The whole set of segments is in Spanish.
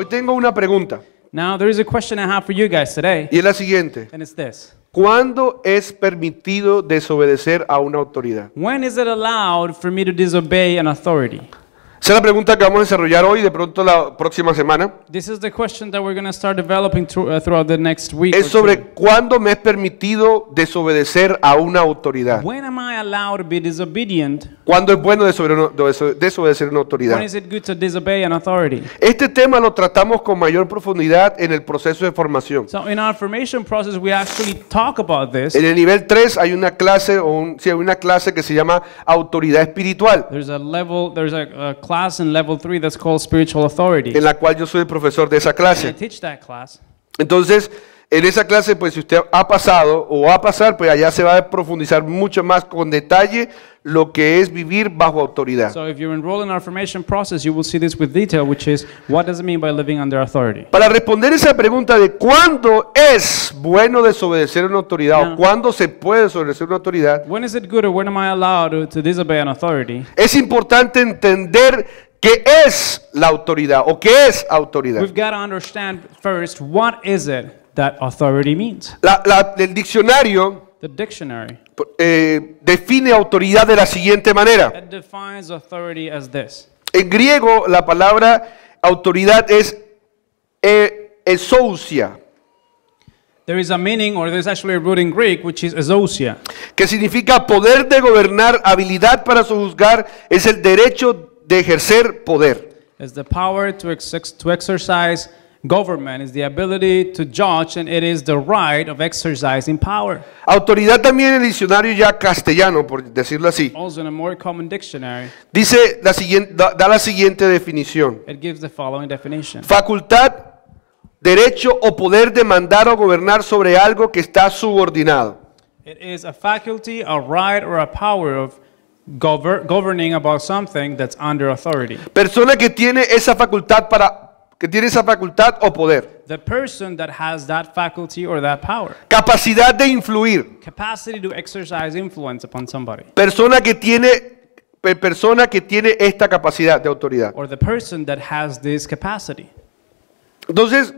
Hoy tengo una pregunta Now, there is a question I have for you guys today, y es la siguiente. and it's this. ¿Cuándo es permitido desobedecer a una autoridad? When is it allowed for me to disobey an authority? Esa es la pregunta que vamos a desarrollar hoy y de pronto la próxima semana. This is the question that we're going to start developing throughout the next week. Es or sobre two. cuándo me es permitido desobedecer a una autoridad. When am I allowed to be disobedient? ¿Cuándo es bueno desobedecer a una autoridad? When is it good to disobey an authority? Este tema lo tratamos con mayor profundidad en el proceso de formación. So in our formation process, we actually talk about this. En el nivel 3 hay una clase, hay una clase que se llama autoridad espiritual, There's a class in level 3 that's called spiritual authority. en la cual yo soy el profesor de esa I clase. teach that class. Entonces, en esa clase, pues si usted ha pasado o va a pasar, pues allá se va a profundizar mucho más con detalle lo que es vivir bajo autoridad. So if you're enrolled in our formation process, you will see this with detail, which is what does it mean by living under authority? Para responder esa pregunta de cuándo es bueno desobedecer a una autoridad o No. cuándo se puede desobedecer a una autoridad, When is it good or when am I allowed to disobey an authority? es importante entender qué es la autoridad o qué es autoridad. We've got to understand first what is it that authority means. El diccionario The dictionary define autoridad de la siguiente manera. it defines authority as this. En griego la palabra autoridad es exousia, There is a meaning, or there's actually a root in Greek, which is exousia. que significa poder de gobernar, habilidad para sojuzgar, es el derecho de ejercer poder. It's the power to exercise government, is the ability to judge, and it is the right of exercising power. Autoridad también en el diccionario ya castellano, por decirlo así, Also in a more common dictionary, dice da la siguiente definición. it gives the following definition. Facultad, derecho o poder de mandar o gobernar sobre algo que está subordinado. It is a faculty, a right, or a power of governing about something that's under authority. Persona que tiene esa facultad o poder. The person that has that faculty or that power. Capacidad de influir. Capacity to exercise influence upon somebody. Persona que tiene esta capacidad de autoridad. Or the person that has this capacity. Entonces,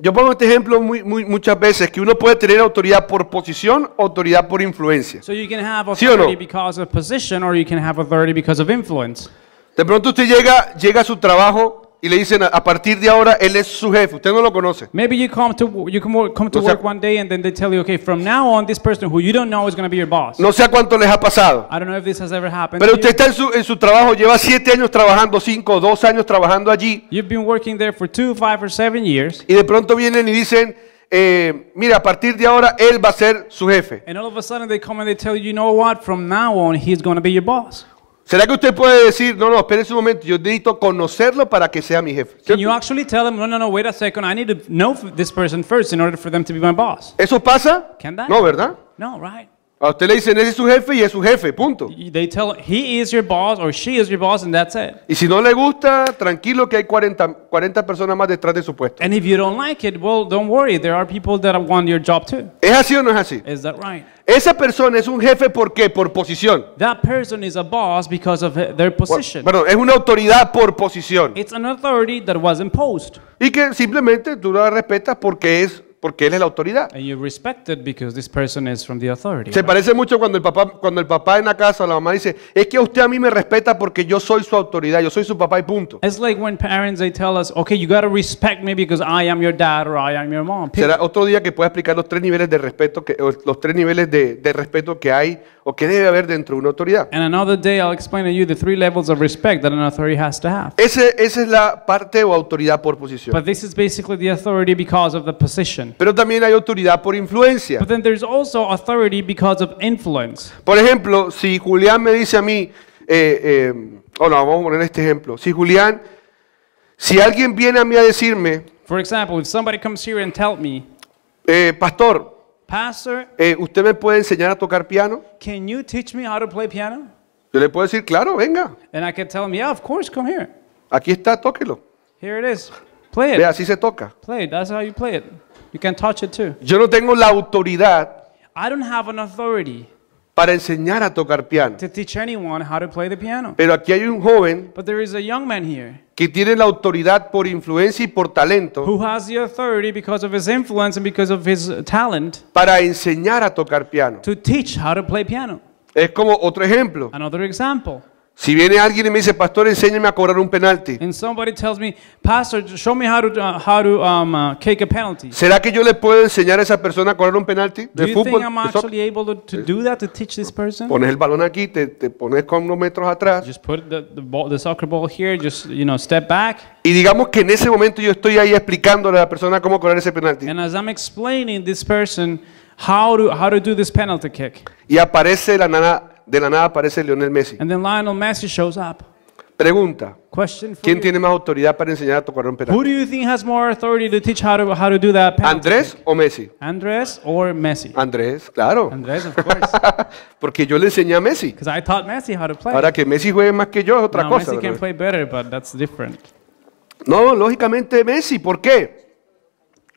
yo pongo este ejemplo muchas veces, que uno puede tener autoridad por posición o autoridad por influencia. So you can have ¿Sí o no? authority because of position, or you can have authority because of influence. De pronto usted llega a su trabajo y le dicen a partir de ahora él es su jefe, usted no lo conoce. Maybe you come to O sea, work one day and then they tell you, okay, from now on, this person who you don't know is going to be your boss. No sé a cuánto les ha pasado. I don't know if this has ever happened Pero to usted you. está en su trabajo, lleva 7 años trabajando, 5, 2 años trabajando allí, You've been working there for 2, 5, or 7 years, y de pronto vienen y dicen, mira, a partir de ahora él va a ser su jefe. and all of a sudden they come and they tell you, you know what, from now on, he's going to be your boss. ¿Será que usted puede decir, no, espérese un momento, yo necesito conocerlo para que sea mi jefe? Can you actually tell them, no, wait a second, I need to know this person first in order for them to be my boss? ¿Eso pasa? Can that? No, ¿verdad? No, right? A usted le dicen, ese es su jefe y es su jefe, punto. They tell he is your boss or she is your boss, and that's it. Y si no le gusta, tranquilo que hay 40 personas más detrás de su puesto. And if you don't like it, well, don't worry. There are people that want your job too. ¿Es así o no es así? Is that right? Esa persona es un jefe, ¿por qué? Por posición. That person is a boss because of their position. Perdón, es una autoridad por posición. It's an authority that was imposed. Y que simplemente tú la respetas porque él es la autoridad. And you respect it because this person is from the authority. Se parece mucho cuando el papá en la casa, la mamá dice, es que usted a mí me respeta porque yo soy su autoridad, yo soy su papá y punto. It's like when parents, they tell us, okay, you got to respect me because I am your dad or I am your mom. Será otro día que pueda explicar los 3 niveles de respeto, los 3 niveles de respeto que hay o que debe haber dentro de una autoridad. And another day I'll explain to you the 3 levels of respect that an authority has to have. Esa es la parte o autoridad por posición. But this is basically the authority because of the position. Pero también hay autoridad por influencia. But then there's also authority because of influence. Por ejemplo, si Julián me dice a mí, vamos a poner este ejemplo. Si alguien viene a mí a decirme, For example, if somebody comes here and tells me, pastor, Pastor, ¿usted me puede enseñar a tocar piano? can you teach me how to play piano? Yo le puedo decir, claro, venga, And I can tell him, yeah, of course, come here. aquí está, tóquelo. Here it is. Play Ve, it. así se toca. Play it. That's how you play it. You can touch it too. Yo no tengo la autoridad I don't have an authority para enseñar a tocar piano. to teach anyone how to play the piano. Pero aquí hay un joven But there is a young man here que tiene la autoridad por influencia y por talento who has the authority because of his influence and because of his talent para enseñar a tocar piano. to teach how to play piano. Es como otro ejemplo. Another example. Si viene alguien y me dice, pastor, enséñame a cobrar un penalti. And somebody tells me, Pastor, show me how to kick a penalty. ¿Será que yo le puedo enseñar a esa persona a cobrar un penalti Do de you fútbol? think I'm de soccer? actually able to do that, to teach this person? Pones el balón aquí, te pones con unos metros atrás. Just put the soccer ball here, just, step back. Y digamos que en ese momento yo estoy ahí explicándole a la persona cómo cobrar ese penalti. And as I'm explaining this person how to do this penalty kick, Y aparece de la nada aparece Lionel Messi. and then Lionel Messi shows up. Pregunta, Question for ¿quién you. tiene más autoridad para enseñar a tocar un Who penalti? do you think has more authority to teach how to do that penalty ¿Andrés kick? o Messi? Andres or Messi? Andrés, claro. Andres, of course. Porque yo le enseñé a Messi. Because I taught Messi how to play. Ahora que Messi juegue más que yo es otra Now, cosa. Messi can ¿verdad? play better, but that's different. No, lógicamente Messi. ¿Por qué?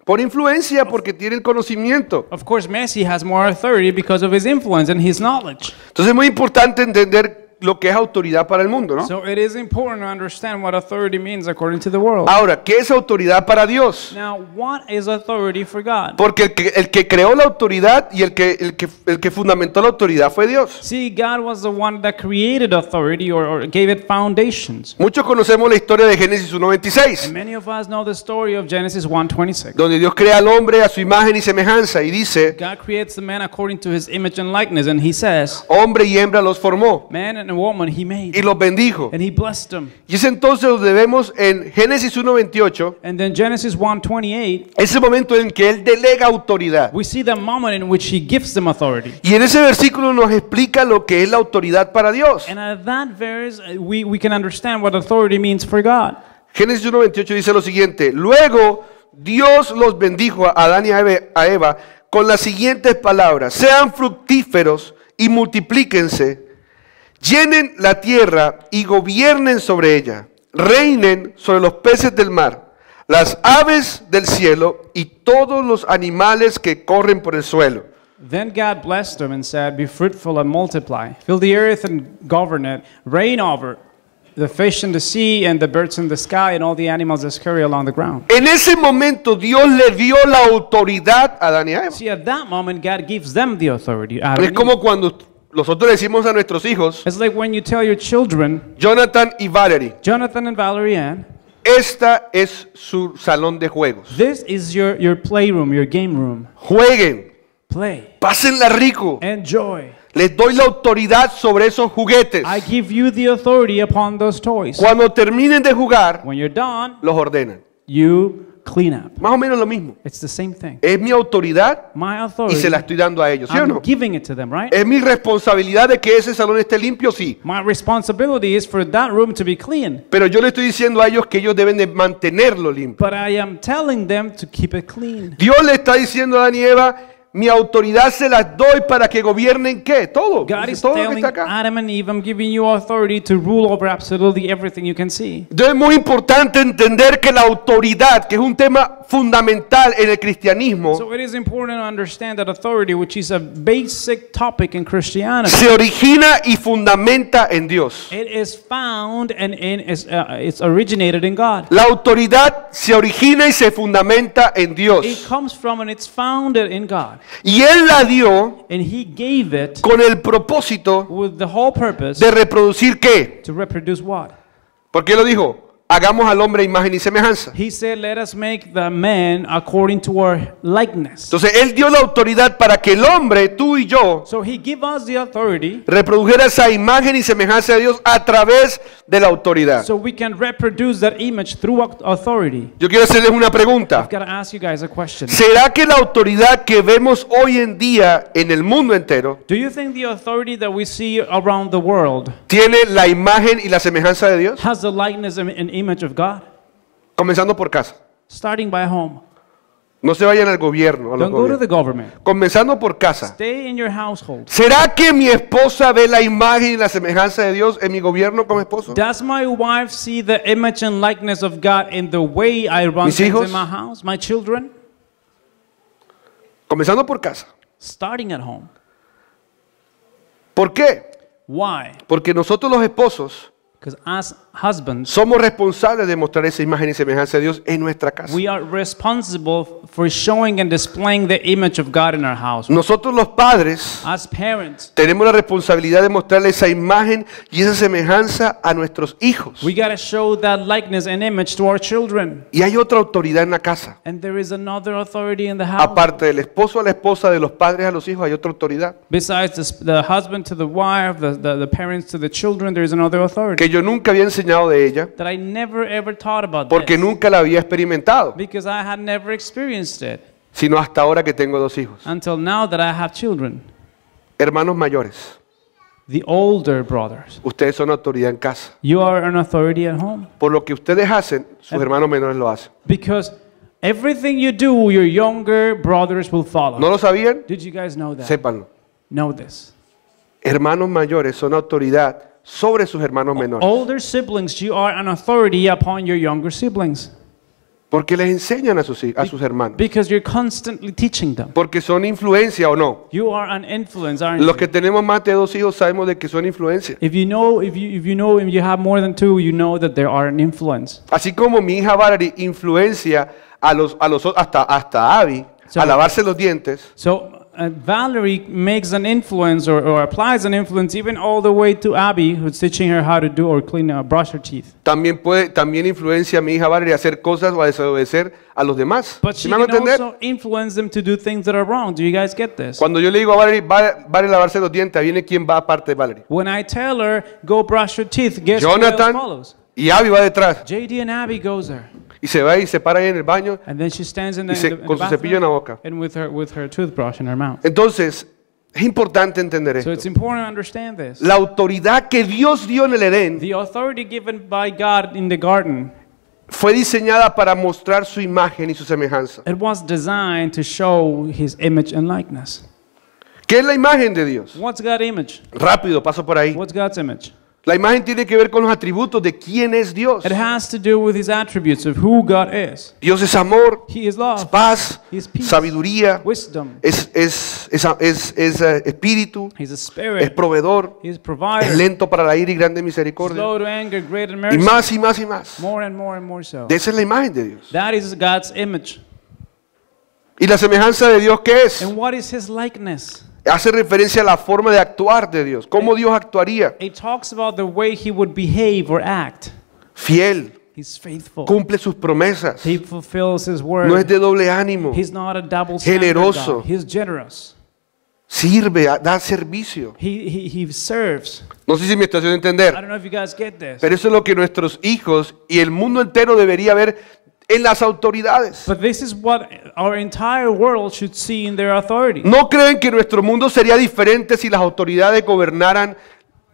Por influencia, porque tiene el conocimiento. Of course, Messi has more authority because of his influence and his knowledge. Entonces es muy importante entender lo que es autoridad para el mundo, ¿no? So it is important to understand what authority means according to the world. Ahora, ¿qué es autoridad para Dios? Now, what is authority for God? Porque el que creó la autoridad y el que fundamentó la autoridad fue Dios. See, God was the one that created authority or gave it foundations. Muchos conocemos la historia de Génesis And 1:26, many of us know the story of Genesis 1:26. donde Dios crea al hombre a su imagen y semejanza y dice, God creates the man according to his image and likeness, and he says, hombre y hembra los formó man and a woman he made, y los bendijo. and he blessed them. Y es entonces donde vemos en Génesis 1:28, And then Genesis 1:28, ese momento en que Él delega autoridad. we see the moment in which he gives them authority. Y en ese versículo nos explica lo que es la autoridad para Dios. And at that verse, we can understand what authority means for God. Génesis 1:28 dice lo siguiente, luego Dios los bendijo a Adán y a Eva con las siguientes palabras, sean fructíferos y multiplíquense, llenen la tierra y gobiernen sobre ella, reinen sobre los peces del mar, las aves del cielo y todos los animales que corren por el suelo. Then God blessed them and said, be fruitful and multiply, fill the earth and govern it, reign over the fish in the sea and the birds in the sky and all the animals that scurry along the ground. En ese momento Dios le dio la autoridad a Adán y a Eva. See, at that moment, God gives them the authority. Adam Es and como Eve. cuando nosotros le decimos a nuestros hijos, It's like when you tell your children, Jonathan y Valerie, Jonathan and Valerie Ann, esta es su salón de juegos. this is your playroom, your game room. Jueguen, Play, pásenla rico. enjoy. Les doy la autoridad sobre esos juguetes. I give you the authority upon those toys. Cuando terminen de jugar, When you're done, los ordenan. you clean up. Más o menos lo mismo. It's the same thing. Es mi autoridad My y authority, se la estoy dando a ellos, ¿sí o I'm no? giving it to them, right? Es mi responsabilidad de que ese salón esté limpio, sí. My responsibility is for that room to be clean. Pero yo le estoy diciendo a ellos que ellos deben de mantenerlo limpio. But I am telling them to keep it clean. Dios le está diciendo a Adán y Eva, mi autoridad se las doy para que gobiernen ¿qué? Todo. God Dice, is todo lo que telling está acá. Adam and Eve, I'm giving you authority to rule over absolutely everything you can see. Entonces es muy importante entender que la autoridad, que es un tema fundamental en el cristianismo, So it is important to understand that authority, which is a basic topic in Christianity, se origina y fundamenta en Dios. it is found and it's originated in God. La autoridad se origina y se fundamenta en It Dios. comes from and it's founded in God. Y Él la dio And He gave it con el propósito with the whole purpose de reproducir ¿qué? to reproduce what? Porque Él lo dijo, hagamos al hombre a imagen y semejanza. He said, let us make the man according to our likeness. Entonces Él dio la autoridad para que el hombre, tú y yo, So He gave us the authority reprodujera esa imagen y semejanza de Dios a través de la autoridad. so we can reproduce that image through authority. Yo quiero hacerles una pregunta. I've got to ask you guys a question. ¿Será que la autoridad que vemos hoy en día en el mundo entero Do you think the authority that we see around the world tiene la imagen y la semejanza de Dios? has the likeness and image of God? Comenzando por casa. Starting by home. No se vayan al gobierno. A los Don't go to gobiernos. the government. Comenzando por casa. Stay in your household. ¿Será que mi esposa ve la imagen y la semejanza de Dios en mi gobierno como esposo? Does my wife see the image and likeness of God in the way I run Mis things hijos? in my house? My children? Comenzando por casa. Starting at home. ¿Por qué? Why? Porque nosotros los esposos Because as husbands, somos responsables de mostrar esa imagen y semejanza de Dios en nuestra casa. we are responsible for showing and displaying the image of God in our house. Nosotros los padres As parents, tenemos la responsabilidad de mostrarle esa imagen y esa semejanza a nuestros hijos. we got to show that likeness and image to our children. Y hay otra autoridad en la casa. And there is another authority in the house. Aparte del esposo a la esposa, de los padres a los hijos, hay otra autoridad. Besides the husband to the wife, the parents to the children, there is another authority Que yo nunca había enseñado de ella that I never ever taught about porque this, nunca la había experimentado, because I had never experienced it sino hasta ahora que tengo 2 hijos. until now that I have children. Hermanos mayores, The older brothers, ustedes son autoridad en casa. you are an authority at home, Por lo que ustedes hacen, sus hermanos menores lo hacen. because everything you do, your younger brothers will follow. ¿No lo sabían? Did you guys know that? Sépanlo. Know this. Hermanos mayores son autoridad sobre sus hermanos menores. Older siblings, you are an authority upon your younger siblings, Porque les enseñan a sus hermanos. because you're constantly teaching them. Porque son influencia o no. You are an influence, aren't Los you? que tenemos más de 2 hijos sabemos de que son influencia. If you have more than 2, you know that they are an influence. Así como mi hija Valerie influencia hasta Abby So- a lavarse los dientes, So Valerie makes an influence or applies an influence even all the way to Abby, who's teaching her how to do or brush her teeth. también influencia a mi hija Valerie a hacer cosas o a desobedecer a los demás. But ¿Sí she me hago can entender? also influence them to do things that are wrong. Do you guys get this? Cuando yo le digo a Valerie, Valerie lavarse los dientes, ahí viene quien va aparte de Valerie. When I tell her, go brush your teeth, guess who else Jonathan follows? y Abby va detrás. JD and Abby goes there. Y se va y se para ahí en el baño. And then she stands in Y the, con su cepillo en la boca. and with her toothbrush in her mouth. Entonces, es importante entender So esto. it's important to understand this. La autoridad que Dios dio en el Edén The authority given by God in the garden, fue diseñada para mostrar su imagen y su semejanza. it was designed to show his image and likeness. ¿Qué es la imagen de Dios? What's God's image? Rápido, paso por ahí. What's God's image? La imagen tiene que ver con los atributos de quién es Dios. It has to do with his attributes of who God is. Dios es amor, He is es love, paz, He is peace, sabiduría, wisdom. es espíritu, He's a es spirit. proveedor, He is es provider. lento para la ira y grande misericordia. Slow to anger, great in Y mercy. más y más y más. More and more and more so. De esa es la imagen de Dios. That is God's image. ¿Y la semejanza de Dios qué es? And what is his likeness? Hace referencia a la forma de actuar de Dios. ¿Cómo Dios actuaría? It talks about the way he would behave or act. Fiel, He's faithful. cumple sus promesas, He fulfills his no es word. de doble ánimo, He's not a double standard generoso. God. He's generous. sirve, da servicio. He serves. No sé si me estoy haciendo I entender, don't know if you guys get this. pero eso es lo que nuestros hijos y el mundo entero debería ver en las autoridades. But this is what our entire world should see in their authority. ¿No creen que nuestro mundo sería diferente si las autoridades gobernaran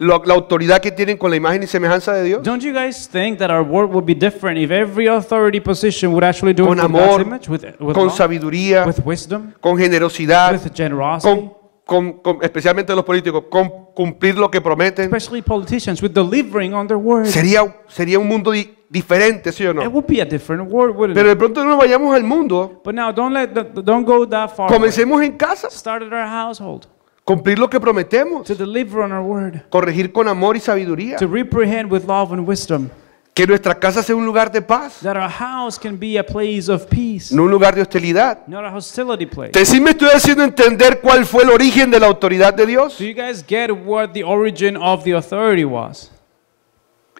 la autoridad que tienen con la imagen y semejanza de Dios? Don't you guys think that our world would be different if every authority position would actually do it Con with God's amor, image, with con love, sabiduría, with wisdom, con generosidad, with generosity, especialmente los políticos, con cumplir lo que prometen. especially politicians, with delivering on their word? Sería un mundo diferente, ¿sí o It no? would be a different world, wouldn't Pero it? de pronto no nos vayamos al mundo, But now don't go that far. away. comencemos en casa, Start at our household cumplir lo que prometemos, to deliver on our word, corregir con amor y sabiduría, to reprehend with love and wisdom, que nuestra casa sea un lugar de paz, that our house can be a place of peace, no un lugar de hostilidad. not a hostility place. Entonces, ¿sí me estoy haciendo entender cuál fue el origen de la autoridad de Dios? Do you guys get what the origin of the authority was?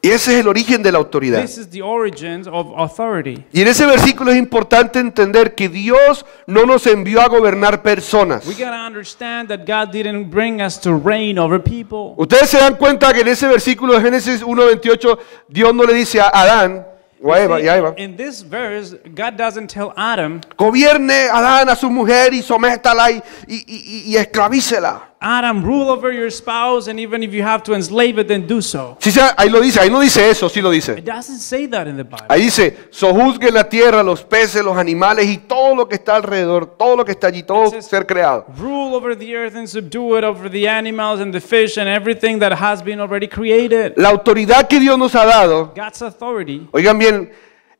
Y ese es el origen de la autoridad. This is the origins of authority. Y en ese versículo es importante entender que Dios no nos envió a gobernar personas. We gotta understand that God didn't bring us to reign over people. Ustedes se dan cuenta que en ese versículo de Génesis 1:28 Dios no le dice a Adán o a Eva, y a Eva, In this verse, God doesn't tell Adam, gobierne Adán a su mujer y sométala y esclavícela. Adam, rule over your spouse, and even if you have to enslave it, then do so. Sí, ahí lo dice, ahí no dice eso, sí lo dice. It doesn't say that in the Bible. Ahí dice, sojuzguen la tierra, los peces, los animales y todo lo que está alrededor, todo lo que está allí, todo ser creado. Rule over the earth and subdue it, over the animals and the fish and everything that has been already created. La autoridad que Dios nos ha dado, God's authority oigan bien,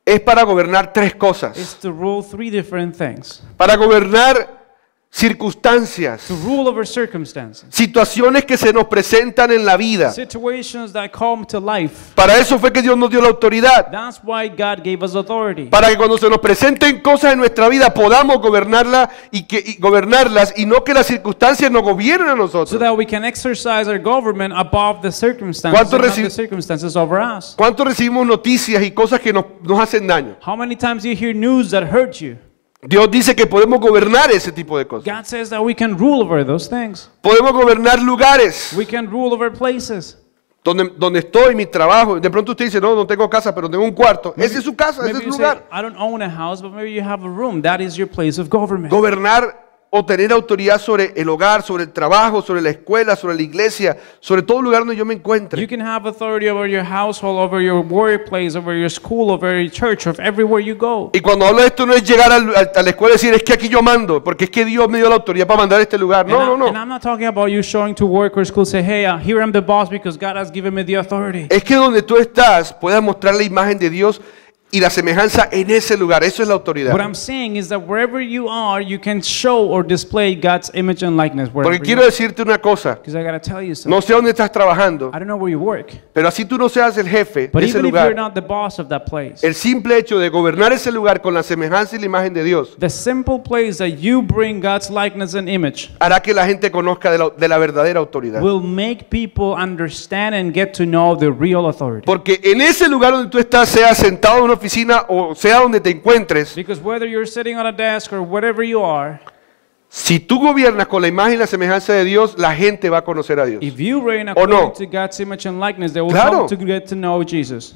es para gobernar tres is cosas. to rule three different things. Para gobernar circunstancias, to rule over circumstances, situaciones que se nos presentan en la vida. situations that come to life. Para eso fue que Dios nos dio la autoridad. That's why God gave us authority. Para que cuando se nos presenten cosas en nuestra vida podamos gobernarlas gobernarlas y no que las circunstancias nos gobiernen a So nosotros. that we can exercise our government above the circumstances, ¿Cuánto and not reci- the circumstances over us. ¿Cuánto recibimos noticias y cosas que nos hacen daño? How many times do you hear news that hurt you? Dios dice que podemos gobernar ese tipo de cosas. God says that we can rule over those things. Podemos gobernar lugares We can rule over places. donde estoy, mi trabajo. De pronto usted dice, no tengo casa, pero tengo un cuarto. Esa es su casa, ese Maybe es you su say, lugar. I don't own a house, but maybe you have a room. That is your place of government. Gobernar o tener autoridad sobre el hogar, sobre el trabajo, sobre la escuela, sobre la iglesia, sobre todo lugar donde yo me You encuentre. can have authority over your household, over your workplace, over your school, over your church, of everywhere you go. Y cuando hablo de esto no es llegar a la escuela y decir, es que aquí yo mando, porque es que Dios me dio la autoridad para mandar a este lugar. No, no, And no. I'm not talking about you showing to work or school, say, hey, here I'm the boss because God has given me the authority. Es que donde tú estás puedas mostrar la imagen de Dios y la semejanza en ese lugar. Eso es la autoridad. What I'm saying is that wherever you are, you can show or display God's image and likeness. Porque quiero decirte una cosa. Because I got to tell you something. No sé dónde estás trabajando, I don't know where you work, pero así tú no seas el jefe but de ese even if you're lugar. not the boss of that place, El simple hecho de gobernar ese lugar con la semejanza y la imagen de Dios the simple place that you bring God's likeness and image hará que la gente conozca de la verdadera autoridad. will make people understand and get to know the real authority. Porque en ese lugar donde tú estás, sea sentado en una oficina o sea donde te encuentres, Because whether you're sitting on a desk or whatever you are, si tú gobiernas con la imagen y la semejanza de Dios, la gente va a conocer a Dios. if you reign ¿O according no? to God's image and likeness, they will Claro. come to get to know Jesus.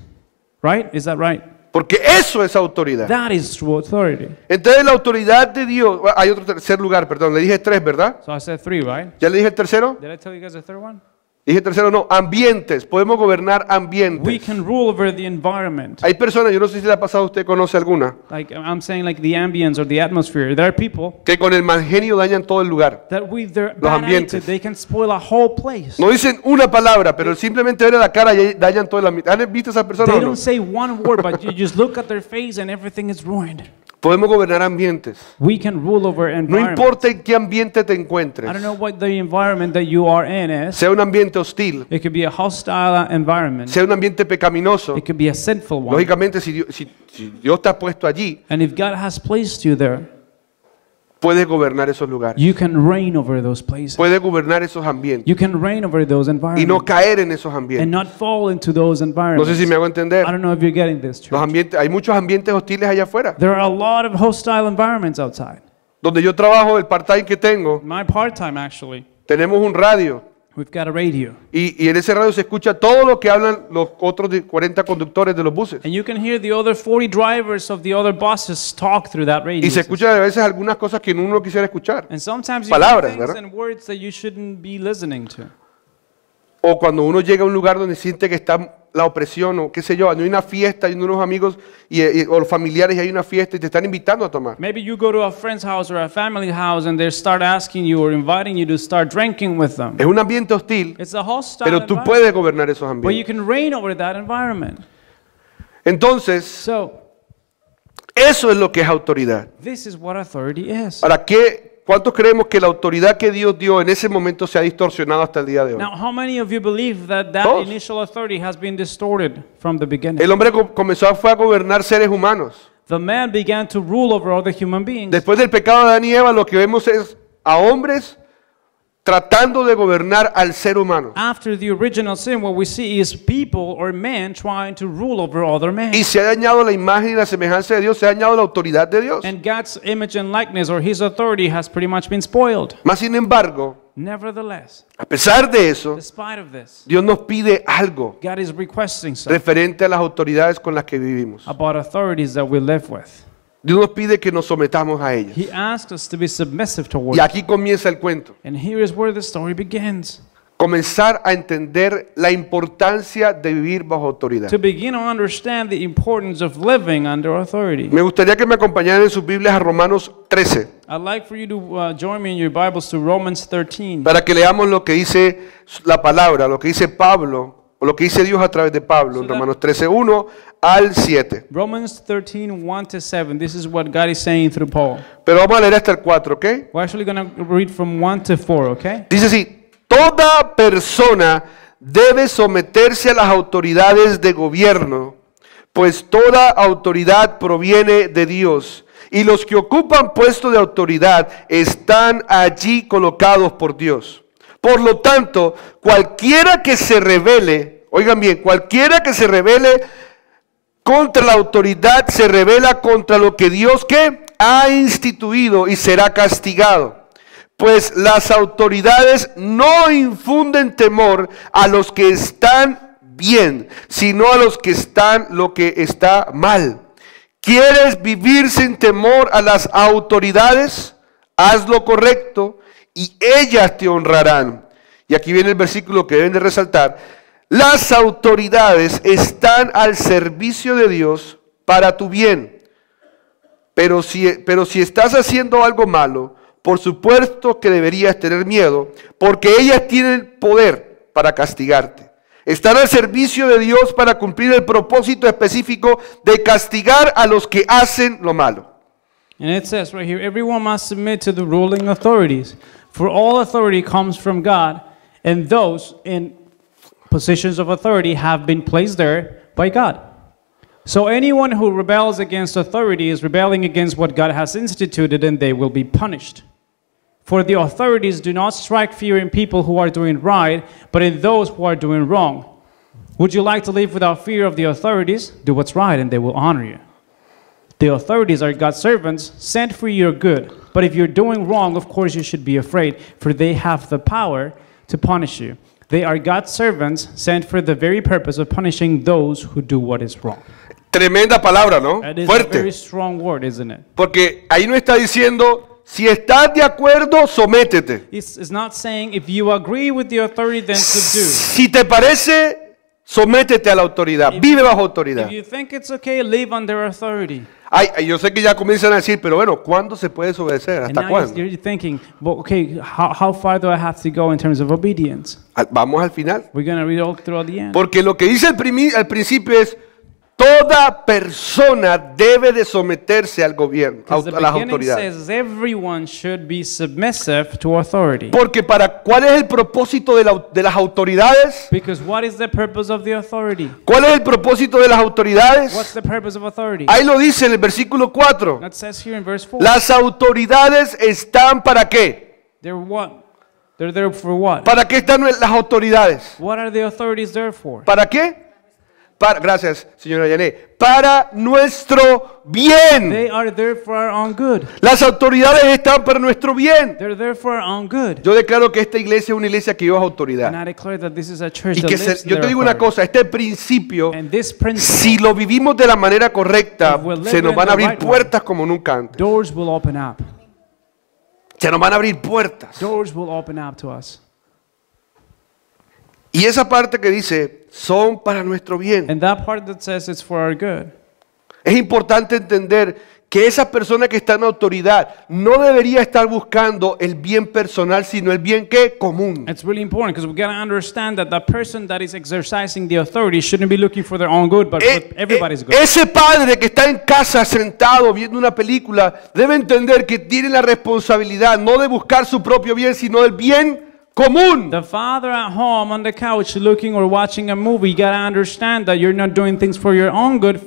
Right? Is that right? Porque eso es autoridad. That is true authority. Entonces la autoridad de Dios, hay otro tercer lugar, perdón, le dije tres, ¿verdad? So I said 3, right? ¿Ya le dije el tercero? Did I tell you guys the third one? Dije el tercero, no, ambientes, podemos gobernar We ambientes. can rule over the environment. Hay personas, yo no sé si le ha pasado, usted conoce alguna, Like I'm saying, like the ambience or the atmosphere. There are people que con el mal genio dañan todo el lugar. that with their Los bad ambientes. attitude, they can spoil a whole place. No dicen una palabra, pero simplemente ver la cara y dañan todo el ambiente. ¿Han visto a esas personas They o no? don't say one word, but you just look at their face and everything is ruined. Podemos gobernar ambientes. We can rule over No environment. importa en qué ambiente te encuentres, I don't know what the environment that you are in is. sea un ambiente hostil, It could be a hostile environment. sea un ambiente pecaminoso. It could be a sinful one. Lógicamente, si Dios te ha puesto allí, And if God has placed you there, puedes gobernar esos lugares. you can reign over those places. Puedes gobernar esos ambientes You can reign over those y no environments caer en esos and ambientes. not fall into those No sé environments. si me hago entender. I don't know if you're getting this, Los church. ambientes, hay muchos ambientes hostiles allá afuera. There are a lot of hostile environments outside. Donde yo trabajo, el part-time que tengo, My part-time, actually, tenemos un radio. we've got a radio. Y en ese radio se escucha todo lo que hablan los otros 40 conductores de los buses. And you can hear the other 40 drivers of the other buses talk through that radio Y se system. escuchan a veces algunas cosas que uno no quisiera escuchar. And sometimes you Palabras, hear things ¿verdad? and words that you shouldn't be listening to. O cuando uno llega a un lugar donde siente que está la opresión o qué sé yo, hay una fiesta y unos amigos o los familiares y hay una fiesta y te están invitando a tomar. Maybe you go to a friend's house or a family house and they start asking you or inviting you to start drinking with them. Es un ambiente hostil, It's a hostile pero tú environment, puedes gobernar esos but you ambientes. can reign over that environment. Entonces, So, eso es lo que es autoridad. this is what authority is. ¿Para qué? ¿Cuántos creemos que la autoridad que Dios dio en ese momento se ha distorsionado hasta el día de hoy? Now, how many of you believe that that Todos. initial authority has been distorted from the beginning? El hombre fue a gobernar seres humanos. The man began to rule over other human beings. Después del pecado de Adán y Eva, lo que vemos es a hombres tratando de gobernar al ser humano. After the original sin, what we see is people or men trying to rule over other men. Y se ha dañado la imagen y la semejanza de Dios, se ha dañado la autoridad de Dios. And God's image and likeness or his authority has pretty much been spoiled. Más sin embargo, Nevertheless, a pesar de eso, despite of this, Dios nos pide algo God is requesting something referente a las autoridades con las que vivimos. about authorities that we live with. Dios nos pide que nos sometamos a ellas. He asks us to be submissive Y towards. aquí comienza el cuento. And here is where the story begins. Comenzar a entender la importancia de vivir bajo autoridad. To begin to understand the importance of living under authority. Me gustaría que me acompañaran en sus Biblias a Romanos 13, I'd like for you to join me in your Bibles to Romans 13. para que leamos lo que dice la palabra, lo que dice Pablo o lo que dice Dios a través de Pablo, en So that- Romanos 13:1 al 7. Romans 13, 1 to 7. This is what God is saying through Paul. Pero vamos a leer hasta el 4, ¿ok? We're actually going to read from 1 to 4, okay? Dice así, toda persona debe someterse a las autoridades de gobierno, pues toda autoridad proviene de Dios, y los que ocupan puestos de autoridad están allí colocados por Dios. Por lo tanto, cualquiera que se rebele, oigan bien, cualquiera que se rebele contra la autoridad se rebela contra lo que Dios ¿qué? Ha instituido y será castigado. Pues las autoridades no infunden temor a los que están bien, sino a los que están lo que está mal. ¿Quieres vivir sin temor a las autoridades? Haz lo correcto y ellas te honrarán. Y aquí viene el versículo que deben de resaltar. Las autoridades están al servicio de Dios para tu bien. Pero si estás haciendo algo malo, por supuesto que deberías tener miedo, porque ellas tienen poder para castigarte. Están al servicio de Dios para cumplir el propósito específico de castigar a los que hacen lo malo. And it says right here, everyone must submit to the ruling authorities, for all authority comes from God, and those in positions of authority have been placed there by God. So anyone who rebels against authority is rebelling against what God has instituted, and they will be punished. For the authorities do not strike fear in people who are doing right, but in those who are doing wrong. Would you like to live without fear of the authorities? Do what's right, and they will honor you. The authorities are God's servants, sent for your good. But if you're doing wrong, of course you should be afraid, for they have the power to punish you. They are God's servants, sent for the very purpose of punishing those who do what is wrong. Tremenda palabra, ¿no? That is a very Fuerte. strong word, isn't it? Porque ahí no está diciendo, si estás de acuerdo, sométete. It's not saying if you agree with the authority, then subdue. Si te parece, sométete a la autoridad. Vive bajo autoridad. If you think it's okay, live under authority. Ay, yo sé que ya comienzan a decir, pero bueno, ¿cuándo se puede desobedecer? And ¿Hasta now cuándo? you're thinking, well, okay, how far do I have to go in terms of obedience? Vamos al final. We're going to read all through the end. Porque lo que dice al principio es, toda persona debe de someterse al gobierno, Because the a las beginning autoridades. says everyone should be submissive to authority. Porque ¿cuál es el propósito de las autoridades? Because what is the purpose of the authority? ¿Cuál es el propósito de las autoridades? What's the purpose of authority? Ahí lo dice en el versículo 4. That says here in verse 4. Las autoridades están ¿para qué? They're what? They're there for what? ¿Para qué están las autoridades? What are the authorities there for? ¿Para qué? Gracias, señora Yané. Para nuestro bien. They are there for our own good. Las autoridades están para nuestro bien. They're there for our own good. Yo declaro que esta iglesia es una iglesia que vive bajo And autoridad. I declare that this is a church Y that que lives yo te their digo una authority. cosa, este principio, And this principle, si lo vivimos de la manera correcta, If we live se nos in van a the abrir right way, puertas como nunca antes. doors will open up. Se nos van a abrir puertas. Doors will open up to us. Y esa parte que dice, son para nuestro bien. And that part that says it's for our good. Es importante entender que esa persona que está en autoridad no debería estar buscando el bien personal, sino el bien que común. It's really important because we got to understand that the person that is exercising the authority shouldn't be looking for their own good, but for everybody's good. Ese padre que está en casa sentado viendo una película debe entender que tiene la responsabilidad no de buscar su propio bien, sino del bien común. The father at home on the couch looking or watching a movie, you got to understand that you're not doing things for your own good,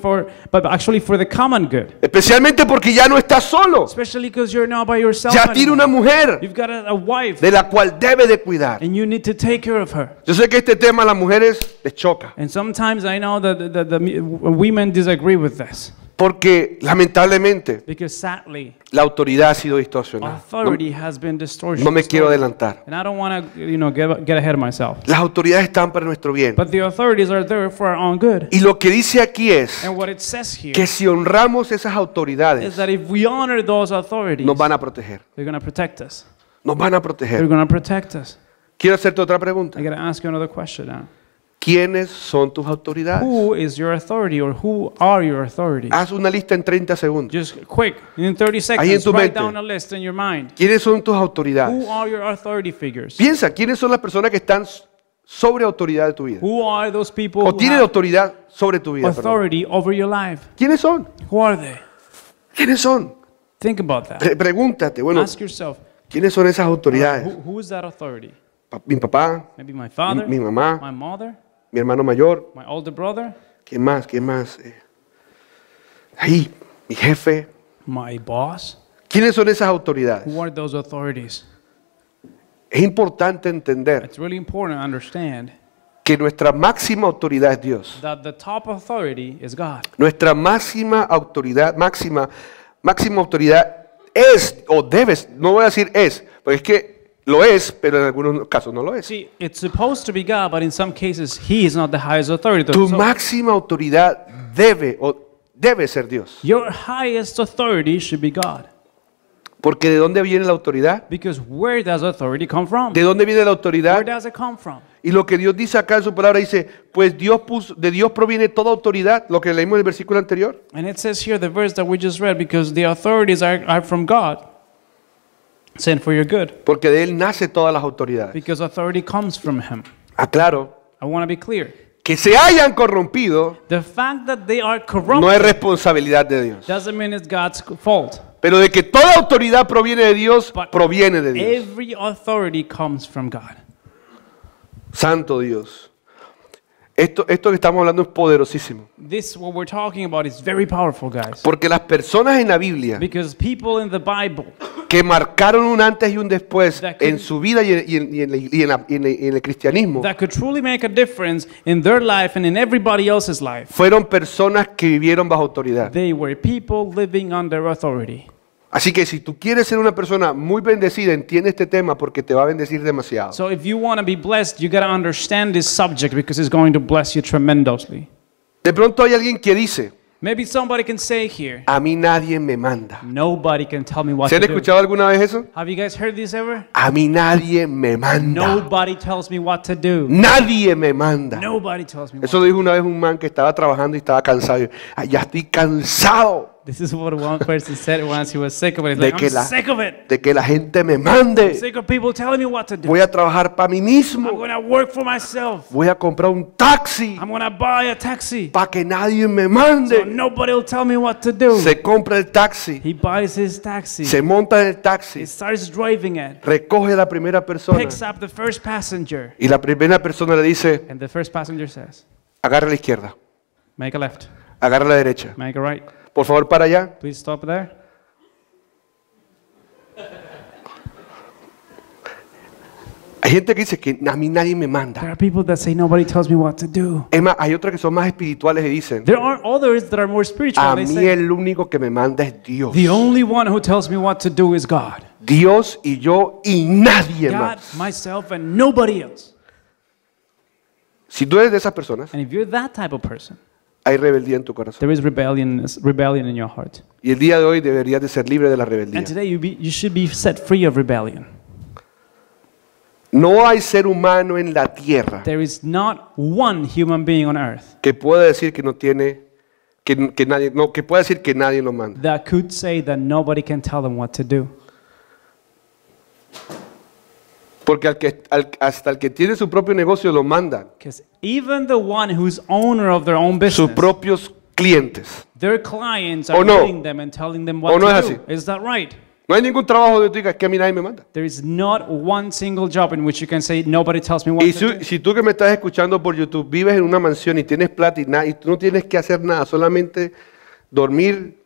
but actually for the common good. Especialmente porque ya no está solo. Especially because you're not by yourself Ya tiene una anymore. mujer You've got a wife, de la cual debe de cuidar. and you need to take care of her. Yo sé que este tema a las mujeres les choca. And sometimes I know that the women disagree with this. Porque lamentablemente Because sadly, la autoridad ha sido distorsionada. authority has been distorted. No me quiero adelantar. And I don't want to, get ahead of myself. Las autoridades están para nuestro bien. But the authorities are there for our own good. Y lo que dice aquí es And what it says here que si honramos esas is autoridades, that if we honor those authorities, nos van a proteger. they're going to protect us. Nos van a They're proteger. going to protect us. Quiero hacerte otra pregunta. I got to ask you another question now. ¿Quiénes son tus autoridades? Who is your authority, or who are your authorities? Haz una lista en 30 segundos. Just quick, in 30 Ahí en seconds, tu write mente. down a list in your mind. ¿Quiénes son tus autoridades? Who are your authority figures? Piensa, ¿quiénes son las personas que están sobre autoridad de tu vida? Who are those people ¿O who tienen have autoridad sobre tu vida? Perdón. authority over your life? ¿Quiénes son? Who are they? ¿Quiénes son? Think about that. Pregúntate, bueno, Ask yourself, ¿quiénes son esas autoridades? who is that authority? Mi papá, Maybe my father, mi mamá, my mother, mi hermano mayor. my older brother, ¿Quién más? ¿Quién más? Ahí, mi jefe. my boss. ¿Quiénes son esas autoridades? Who are those authorities? Es importante entender It's really important to understand que nuestra máxima autoridad es Dios. that the top authority is God. Nuestra máxima autoridad, máxima autoridad es o debes, no voy a decir es, porque es que lo es, pero en algunos casos no lo es. See, it's supposed to be God, but in some cases, He is not the highest authority. Tu So máxima autoridad debe ser Dios. your highest authority should be God. Porque ¿de dónde viene la autoridad? Because where does authority come from? ¿De dónde viene la Where autoridad? does it come from? Y lo que Dios dice acá en su palabra dice, pues de Dios proviene toda autoridad, lo que leímos en el versículo anterior. And it says here, the verse that we just read, because the authorities are from God, sent for your good. Porque de Él nace todas las autoridades. Because authority comes from Him. Aclaro, I want to be clear. que se hayan corrompido The fact that they are no corrupt es responsabilidad de Dios. doesn't mean it's God's fault. Pero de que toda autoridad proviene de Dios, But proviene de Dios. every authority comes from God. Santo Dios. Esto que estamos hablando es poderosísimo. This, what we're talking about, is very powerful, guys. Porque las personas en la Biblia Because people in the Bible que marcaron un antes y un después That could- en su vida y en el cristianismo, that could truly make a difference in their life and in everybody else's life, fueron personas que vivieron bajo autoridad. they were people living under authority. Así que si tú quieres ser una persona muy bendecida, entiende este tema porque te va a bendecir demasiado. So if you want to be blessed, you got to understand this subject because it's going to bless you tremendously. De pronto hay alguien que dice, Maybe somebody can say here, a mí nadie me manda. nobody can tell me what ¿Se han to do. escuchado alguna vez eso? Have you guys heard this ever? A mí nadie me manda. Nobody tells me what to do. Nadie me manda. Nobody tells me what Eso lo dijo una vez un man que estaba trabajando y estaba cansado. Y, "Ay, ya estoy cansado This is what one person said once he was sick of it. He's De like, que I'm la- sick of it. de que la gente me I'm mande. sick of people telling me what to do. Voy a trabajar para mí I'm mismo. going to work for myself. Voy a comprar un taxi I'm going to buy a taxi. para que nadie me So mande." nobody will tell me what to do. Se compra el taxi, He buys his taxi. se monta en el He taxi, starts driving it. recoge a la primera persona Picks up the first passenger. y la primera persona le dice, And the first passenger says, agarra a la izquierda, make a left, agarra a la derecha. make a right. Por favor, para allá. Please stop there. Hay gente que dice que a mí nadie me manda. There are people that say nobody tells me what to do. Es más, hay otras que son más espirituales y dicen, There are others that are more spiritual. a They mí say, el único que me manda es Dios. the only one who tells me what to do is God. Dios y yo y nadie God, más. myself, and nobody else. Si tú eres de esas personas, And if you're that type of person, hay rebeldía en tu corazón. there is rebellion in your heart. Y el día de hoy deberías de ser libre de la rebeldía. And today you should be set free of rebellion. No hay ser humano en la tierra There is not one human being on earth que pueda decir que no tiene, que nadie, no, que pueda decir que nadie lo manda. that could say that nobody can tell them what to do. Porque hasta el que tiene su propio negocio lo mandan. Because even the one who's owner of their own Sus business, propios clientes. their clients ¿O are no? putting them and telling them what ¿O no to es do. así? Is that right? No hay ningún trabajo donde tú digas que a mí nadie me manda. There is not one single job in which you can say nobody tells me what Y to do. si tú que me estás escuchando por YouTube vives en una mansión y tienes plata y tú no tienes que hacer nada, solamente dormir,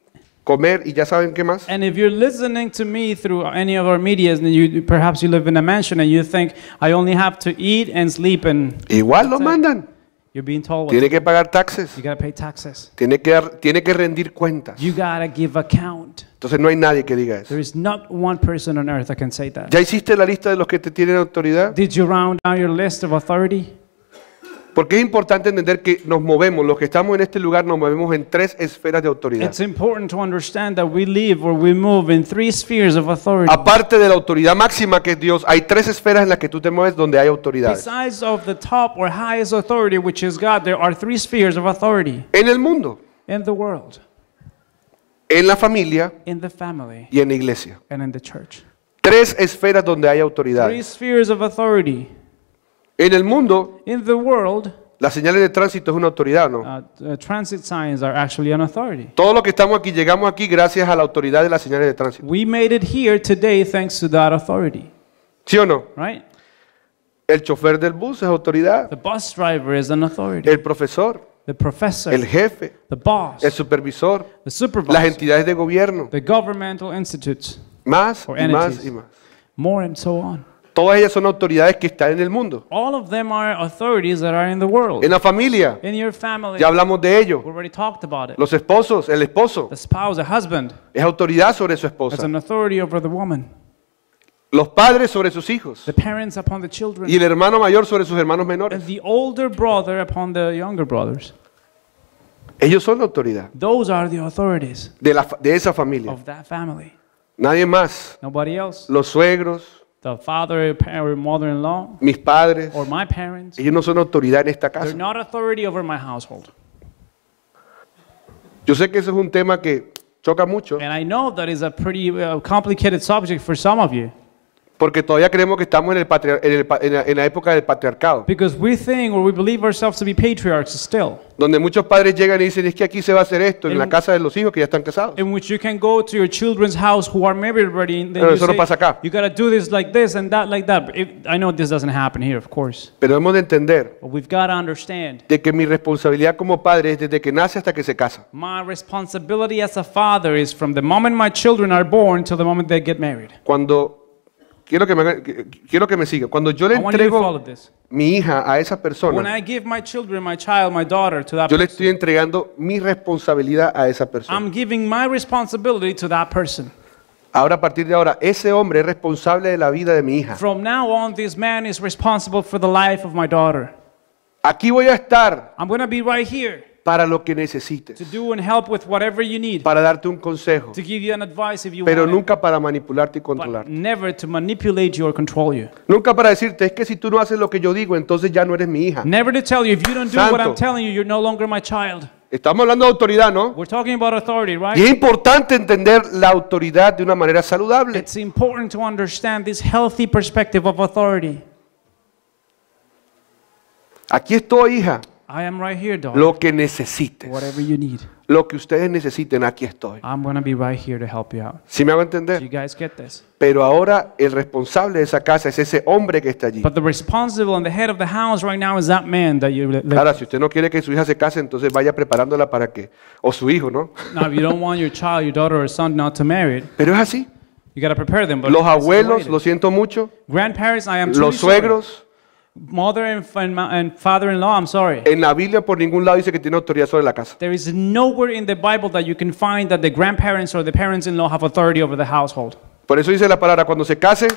comer y ya saben qué más. And if you're listening to me through any of our medias, and perhaps you live in a mansion and you think I only have to eat and sleep, and Igual lo That's it. mandan. you're being told what Tiene que pagar taxes. you gotta pay taxes, Tiene que rendir cuentas. you gotta give account. Entonces no hay nadie que diga eso. There is not one person on earth that can say that. ¿Ya hiciste la lista de los que te tienen autoridad? Did you round down your list of authority? Porque es importante entender que nos movemos, los que estamos en este lugar nos movemos en 3 esferas de autoridad. It's important to understand that we live or we move in 3 spheres of authority. Aparte de la autoridad máxima que es Dios, hay 3 esferas en las que tú te mueves donde hay autoridades. Besides of the top or highest authority, which is God, there are 3 spheres of authority En el mundo, in the world, en la familia in the family, y en la iglesia. and in the church. 3 esferas donde hay 3 autoridades. spheres of authority. En el mundo, In the world, las señales de tránsito es una autoridad, ¿no? transit signs are actually an authority. Todos los que estamos aquí, llegamos aquí gracias a la autoridad de las señales de tránsito. We made it here today thanks to that authority, ¿Sí o no? right? El chofer del bus es autoridad. The bus driver is an authority. El profesor, The professor, el jefe, the boss, el supervisor, the las supervisor, entidades de gobierno, the governmental institutes, más or y más entities. y más. more and so on. Todas ellas son autoridades que están en el mundo. All of them are authorities that are in the world. En la familia, In your family, ya hablamos de ello. we already talked about it. Los esposos, el esposo The spouse, the husband, es autoridad sobre su has esposa. an authority over the woman. Los padres sobre sus hijos. The parents upon the children. Y el hermano mayor sobre sus hermanos menores. And the older brother upon the younger brothers. Ellos son la autoridad Those are the authorities de esa familia. of that family. Nadie más. Nobody else. Los suegros, The father or mother-in-law mis padres, or my parents. ellos no son autoridad en esta They're casa. not authority over my household. Yo sé que eso es un tema que choca mucho, And I know that is a pretty complicated subject for some of you. porque todavía creemos que estamos en la época del patriarcado, Because we think or we believe ourselves to be patriarchs still. donde muchos padres llegan y dicen, es que aquí se va a hacer esto, en la En- casa de los hijos que ya están casados. In which you can go to your children's house who are married already and then Pero you eso no say, pasa acá. you got to do this like this and that like that. But I know this doesn't happen here, of course. Pero hemos de entender But we've got to understand de que mi responsabilidad como padre es desde que nace hasta que se casa. my responsibility as a father is from the moment my children are born till the moment they get married. Cuando quiero que me siga. Cuando yo le I want you to follow entrego this. mi hija a esa When persona, I give my children, my child, my daughter to that yo le person, estoy entregando mi responsabilidad a esa persona. I'm giving my responsibility to that person. Ahora, a partir de ahora, ese hombre es responsable de la vida de mi hija. From now on, this man is responsible for the life of my daughter. Aquí voy a estar I'm going to be right here para lo que necesites, to do and help with whatever you need, para darte un consejo, to give you an advice if you pero want it, nunca para manipularte y but controlarte. never to manipulate you or control you. Nunca para decirte, es que si tú no haces lo que yo digo, entonces ya no eres mi hija. Never to tell you, if you don't do what I'm Santo. telling you, you're no longer my child. Estamos hablando de autoridad, ¿no? We're talking about authority, Y right? es importante entender la autoridad de una manera saludable. It's important to understand this healthy perspective of authority. Aquí estoy, hija. I am right here, daughter. Lo que necesites, Whatever you need, lo que ustedes necesiten, aquí estoy. I'm going to be right here to help you out. ¿Sí me hago Do you entender? guys get this? Pero ahora el responsable de esa casa es ese hombre que está allí. But the responsible and the head of the house right now is that man that you live. Ahora, si usted no quiere que su hija se case, entonces vaya preparándola para que, o su hijo, ¿no? Now, if you don't want your child, your daughter or son not to marry, Pero es así. you got to prepare them. But Los it's the way abuelos, it lo is. siento mucho. Grandparents, I am truly Los sorry. suegros, Mother and father-in-law, I'm sorry. en la Biblia por ningún lado dice que tiene autoridad sobre la casa. There is nowhere in the Bible that you can find that the grandparents or the parents-in-law have authority over the household. Por eso dice la palabra, cuando se case,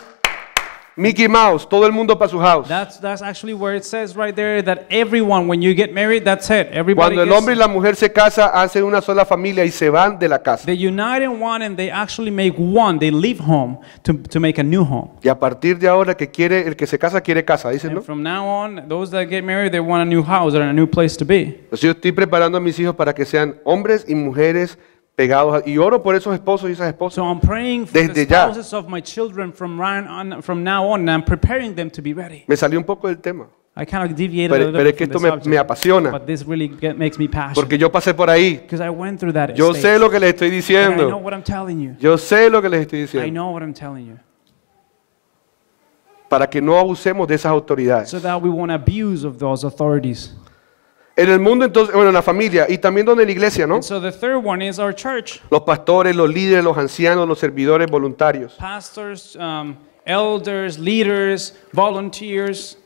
Mickey Mouse, todo el mundo para su house. That's actually where it says right there that everyone, when you get married, that's it. Everybody Cuando el gets- hombre y la mujer se casan, hacen una sola familia y se van de la casa. they unite in one and they actually make one. They leave home to make a new home. Y a partir de ahora, el que se casa quiere casa, dicen, And ¿no? from now on, those that get married, they want a new house or a new place to be. Entonces yo estoy preparando a mis hijos para que sean hombres y mujeres pegados y oro por esos esposos y esas esposas. So I'm praying for the Desde ya. spouses of my children from now on, and I'm preparing them to be ready. Me salió un poco del tema, I kind of deviated a pero little es bit que from esto the me subject, apasiona, but this really makes me passionate porque yo pasé por ahí. because I went through that Yo stage. sé lo que les estoy And I know diciendo. what I'm telling you. Yo sé lo que les estoy I diciendo. know what I'm telling you. Para que no abusemos de esas autoridades. So that we won't abuse of those authorities. En el mundo, entonces, bueno, en la familia y también donde en la iglesia, ¿no? And so the third one is our church. Los pastores, los líderes, los ancianos, los servidores voluntarios. Pastors, elders, leaders, volunteers.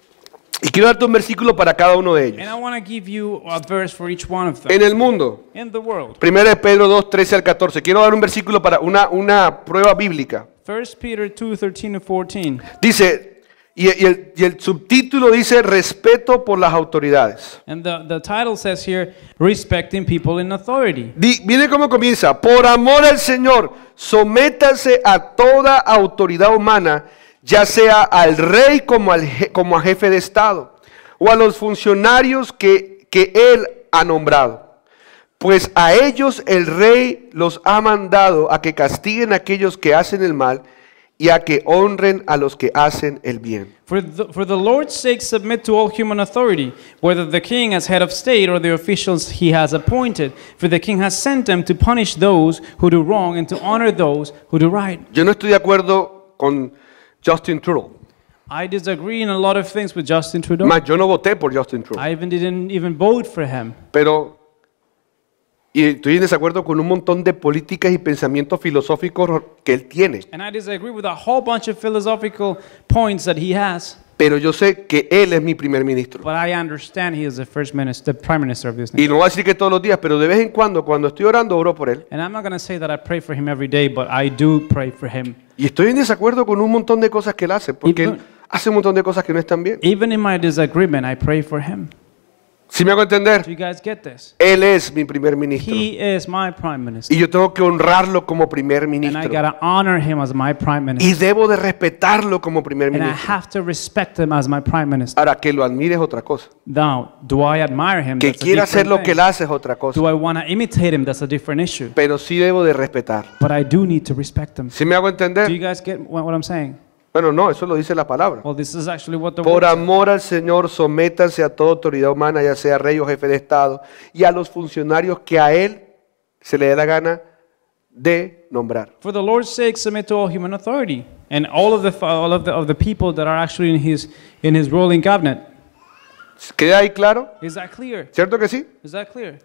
Y quiero darte un versículo para cada uno de ellos. And I want to give you a verse for each one of them. En el mundo, In the world. 1 de Pedro 2, 13 al 14. Quiero dar un versículo para una prueba bíblica. 1 Peter 2, 13 to 14. Dice, y el subtítulo dice, respeto por las autoridades. And the title says here, respecting people in authority. Miren cómo comienza. Por amor al Señor, sométase a toda autoridad humana, ya sea al rey como a jefe de Estado, o a los funcionarios que él ha nombrado. Pues a ellos el rey los ha mandado a que castiguen a aquellos que hacen el mal y a que honren a los que hacen el bien. For the Lord's sake, submit to all human authority, whether the king as head of state or the officials he has appointed. For the king has sent them to punish those who do wrong and to honor those who do right. Yo no estoy de acuerdo con Justin Trudeau. I disagree in a lot of things with Justin Trudeau. Más, yo no voté por Justin Trudeau. I didn't even vote for him. Pero y estoy en desacuerdo con un montón de políticas y pensamientos filosóficos que él tiene. And I disagree with a whole bunch of philosophical points that he has. Pero yo sé que él es mi primer ministro. But I understand he is the prime minister of this Y nation. no voy a decir que todos los días, pero de vez en cuando estoy orando, oro por él. And I'm not going to say that I pray for him every day, but I do pray for him. Y estoy en desacuerdo con un montón de cosas que él hace, porque él Even- hace un montón de cosas que no están bien. Even in my disagreement, I pray for him. ¿Sí me hago entender? Do you guys get this? Él es mi primer ministro. He is my prime minister. Y yo tengo que honrarlo como primer And I ministro. got to honor him as my prime Y minister. debo de respetarlo como primer And I ministro. have to respect him as my prime minister. Ahora, que lo admire es otra cosa. Now, do I admire him? Que That's a quiera hacer different lo que thing. él hace es otra cosa. Do I want to imitate him? That's a different issue. Pero sí debo de respetar. But I do need to respect him. ¿Sí me hago Do you entender? guys get what I'm saying? Bueno, no, eso lo dice la palabra. Well, this is actually what the Por word says. amor al Señor, sométanse a toda autoridad humana, ya sea rey o jefe de Estado, y a los funcionarios que a él se le dé la gana de nombrar. For the Lord's sake, submit to all human authority, and all of the people that are actually in his ruling cabinet. ¿Queda ahí claro? Is that clear? ¿Cierto que sí? Is that clear?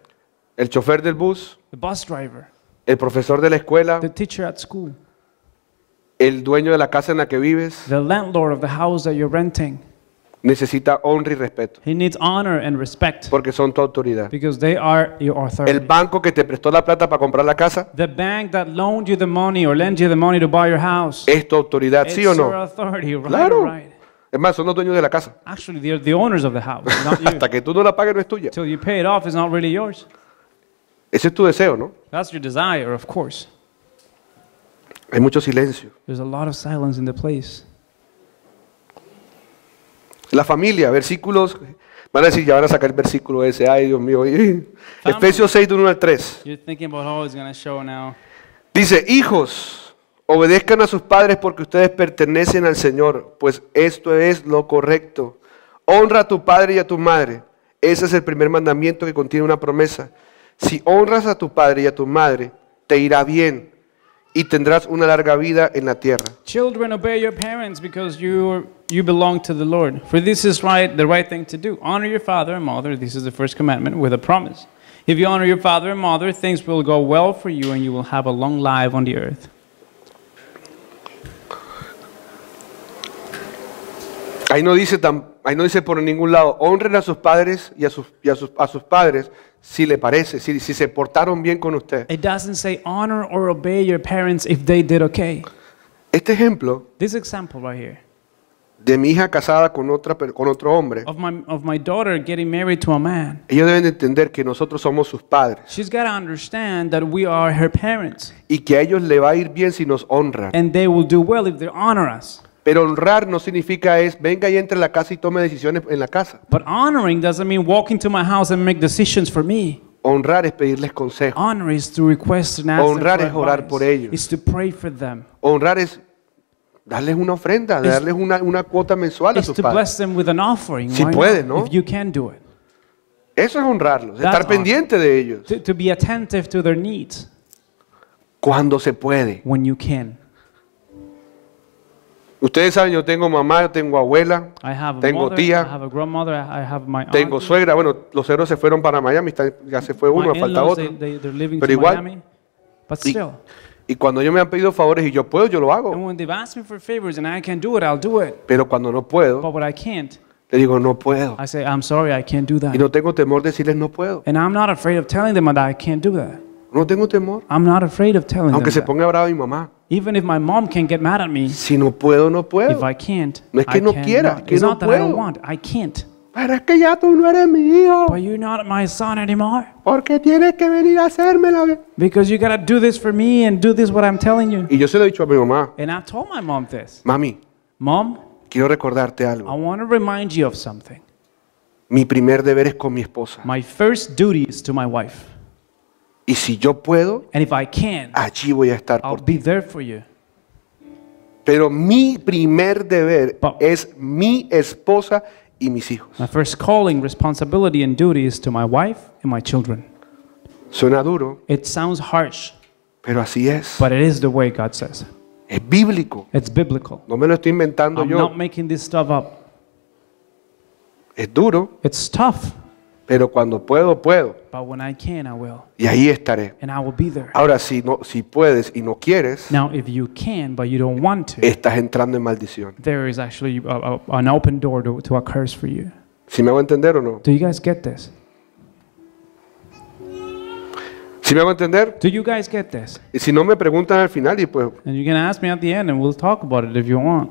El chofer del bus, The bus driver, el profesor de la escuela, the teacher at school, el dueño de la casa en la que vives, the landlord of the house that you're renting. necesita honra y respeto, He needs honor and respect porque son tu autoridad. because they are your El authority. banco que te prestó la plata para comprar la casa The bank that loaned you the money or lent you the money to buy your house. es tu autoridad, It's ¿sí o your no? authority, right? Claro. Right. Es más, son los dueños de la casa. Actually, they're the owners of the house, not you. Hasta que tú no la pagues no es tuya. Till you pay it off, it's not really yours. Ese es tu deseo, ¿no? That's your desire, of course. Hay mucho silencio. There's a lot of silence in the place. La familia, versículos. Van a decir, ya van a sacar el versículo ese. Ay, Dios mío. Efesios 6, del 1 al 3. You're thinking about how it's going to show now. Dice, hijos, obedezcan a sus padres porque ustedes pertenecen al Señor, pues esto es lo correcto. Honra a tu padre y a tu madre. Ese es el primer mandamiento que contiene una promesa. Si honras a tu padre y a tu madre, te irá bien y tendrás una larga vida en la tierra. Children, obey your parents because you belong to the Lord. For this is the right thing to do. Honor your father and mother. This is the first commandment with a promise. If you honor your father and mother, things will go well for you and you will have a long life on the earth. Ahí no dice por ningún lado, honren a sus padres y a sus padres si le parece, si se portaron bien con usted. It doesn't say honor or obey your parents if they did okay. Este ejemplo This example right here de mi hija casada con otro hombre, of my daughter getting married to a man. ellos deben de entender que nosotros somos sus padres She's got to understand that we are her parents y que a ellos le va a ir bien si nos honran. and they will do well if they honor us. Pero honrar no significa venga y entre a la casa y tome decisiones en la casa. But honoring doesn't mean walk into my house and make decisions for me. Honrar es pedirles consejo. Honor is to request and ask Honrar them es for orar advice. por ellos. It's to pray for them. Honrar es darles una ofrenda, darles una cuota mensual a It's sus to padres. bless them with an offering. Si Why not? puede, ¿no? If you can do it. Eso es honrarlos, That's estar pendiente de ellos. To be attentive to their needs Cuando se puede. when you can. Ustedes saben, yo tengo mamá, yo tengo abuela, I have a tengo mother, tía, I have a grandmother, I have my tengo aunt. suegra. Bueno, los suegros se fueron para Miami, ya se fue uno, My falta in-laws, otro. they're living Pero to igual, Miami. But Y, still, y cuando ellos me han pedido favores y yo puedo, yo lo hago. and when they've asked me for favors and I can do it, I'll do it. Pero cuando no puedo, But when I can't, le digo, no puedo. I say, I'm sorry, I can't do Y that. no tengo temor de decirles, no puedo. And I'm not afraid of telling them that I can't do that. No tengo temor. I'm not afraid of telling them Aunque se that. ponga brava mi mamá. Even if my mom can get mad at me, Si no puedo, no if puedo. I can't, No es que I no cannot. quiera, es que It's no not that I don't puedo. want, I can't. Pero es que ya tú no eres mi hijo. But you're not my son anymore. ¿Por qué tienes que venir a hacérmelo? Because you gotta do this for me and do this what I'm telling you. Y yo se lo he dicho a mi mamá. And I've told my mom this. Mami, Mom, quiero recordarte I algo. want to remind you of something. Mi primer deber es con mi esposa. My first duty is to my wife. Y si yo puedo, And if I can, allí voy a estar I'll por be ti. there for you. Pero mi primer deber But- es mi esposa y mis hijos. My first calling, responsibility, and duty is to my wife and my children. Suena duro, It sounds harsh, pero así es. but it is the way God says. Es bíblico. It's biblical. No me lo estoy inventando I'm yo. not making this stuff up. Es duro, It's tough, pero cuando puedo, puedo. but when I can, I will. Y ahí estaré. And I will be there. Ahora, si puedes y no quieres, Now, if you can, but you don't want to, estás entrando en maldición. there is actually an open door to a curse for you. ¿Sí me hago entender o no? Do you guys get this? ¿Sí me hago entender? Do you guys get this? Y si no me preguntan al final y pues And you can ask me at the end and we'll talk about it if you want.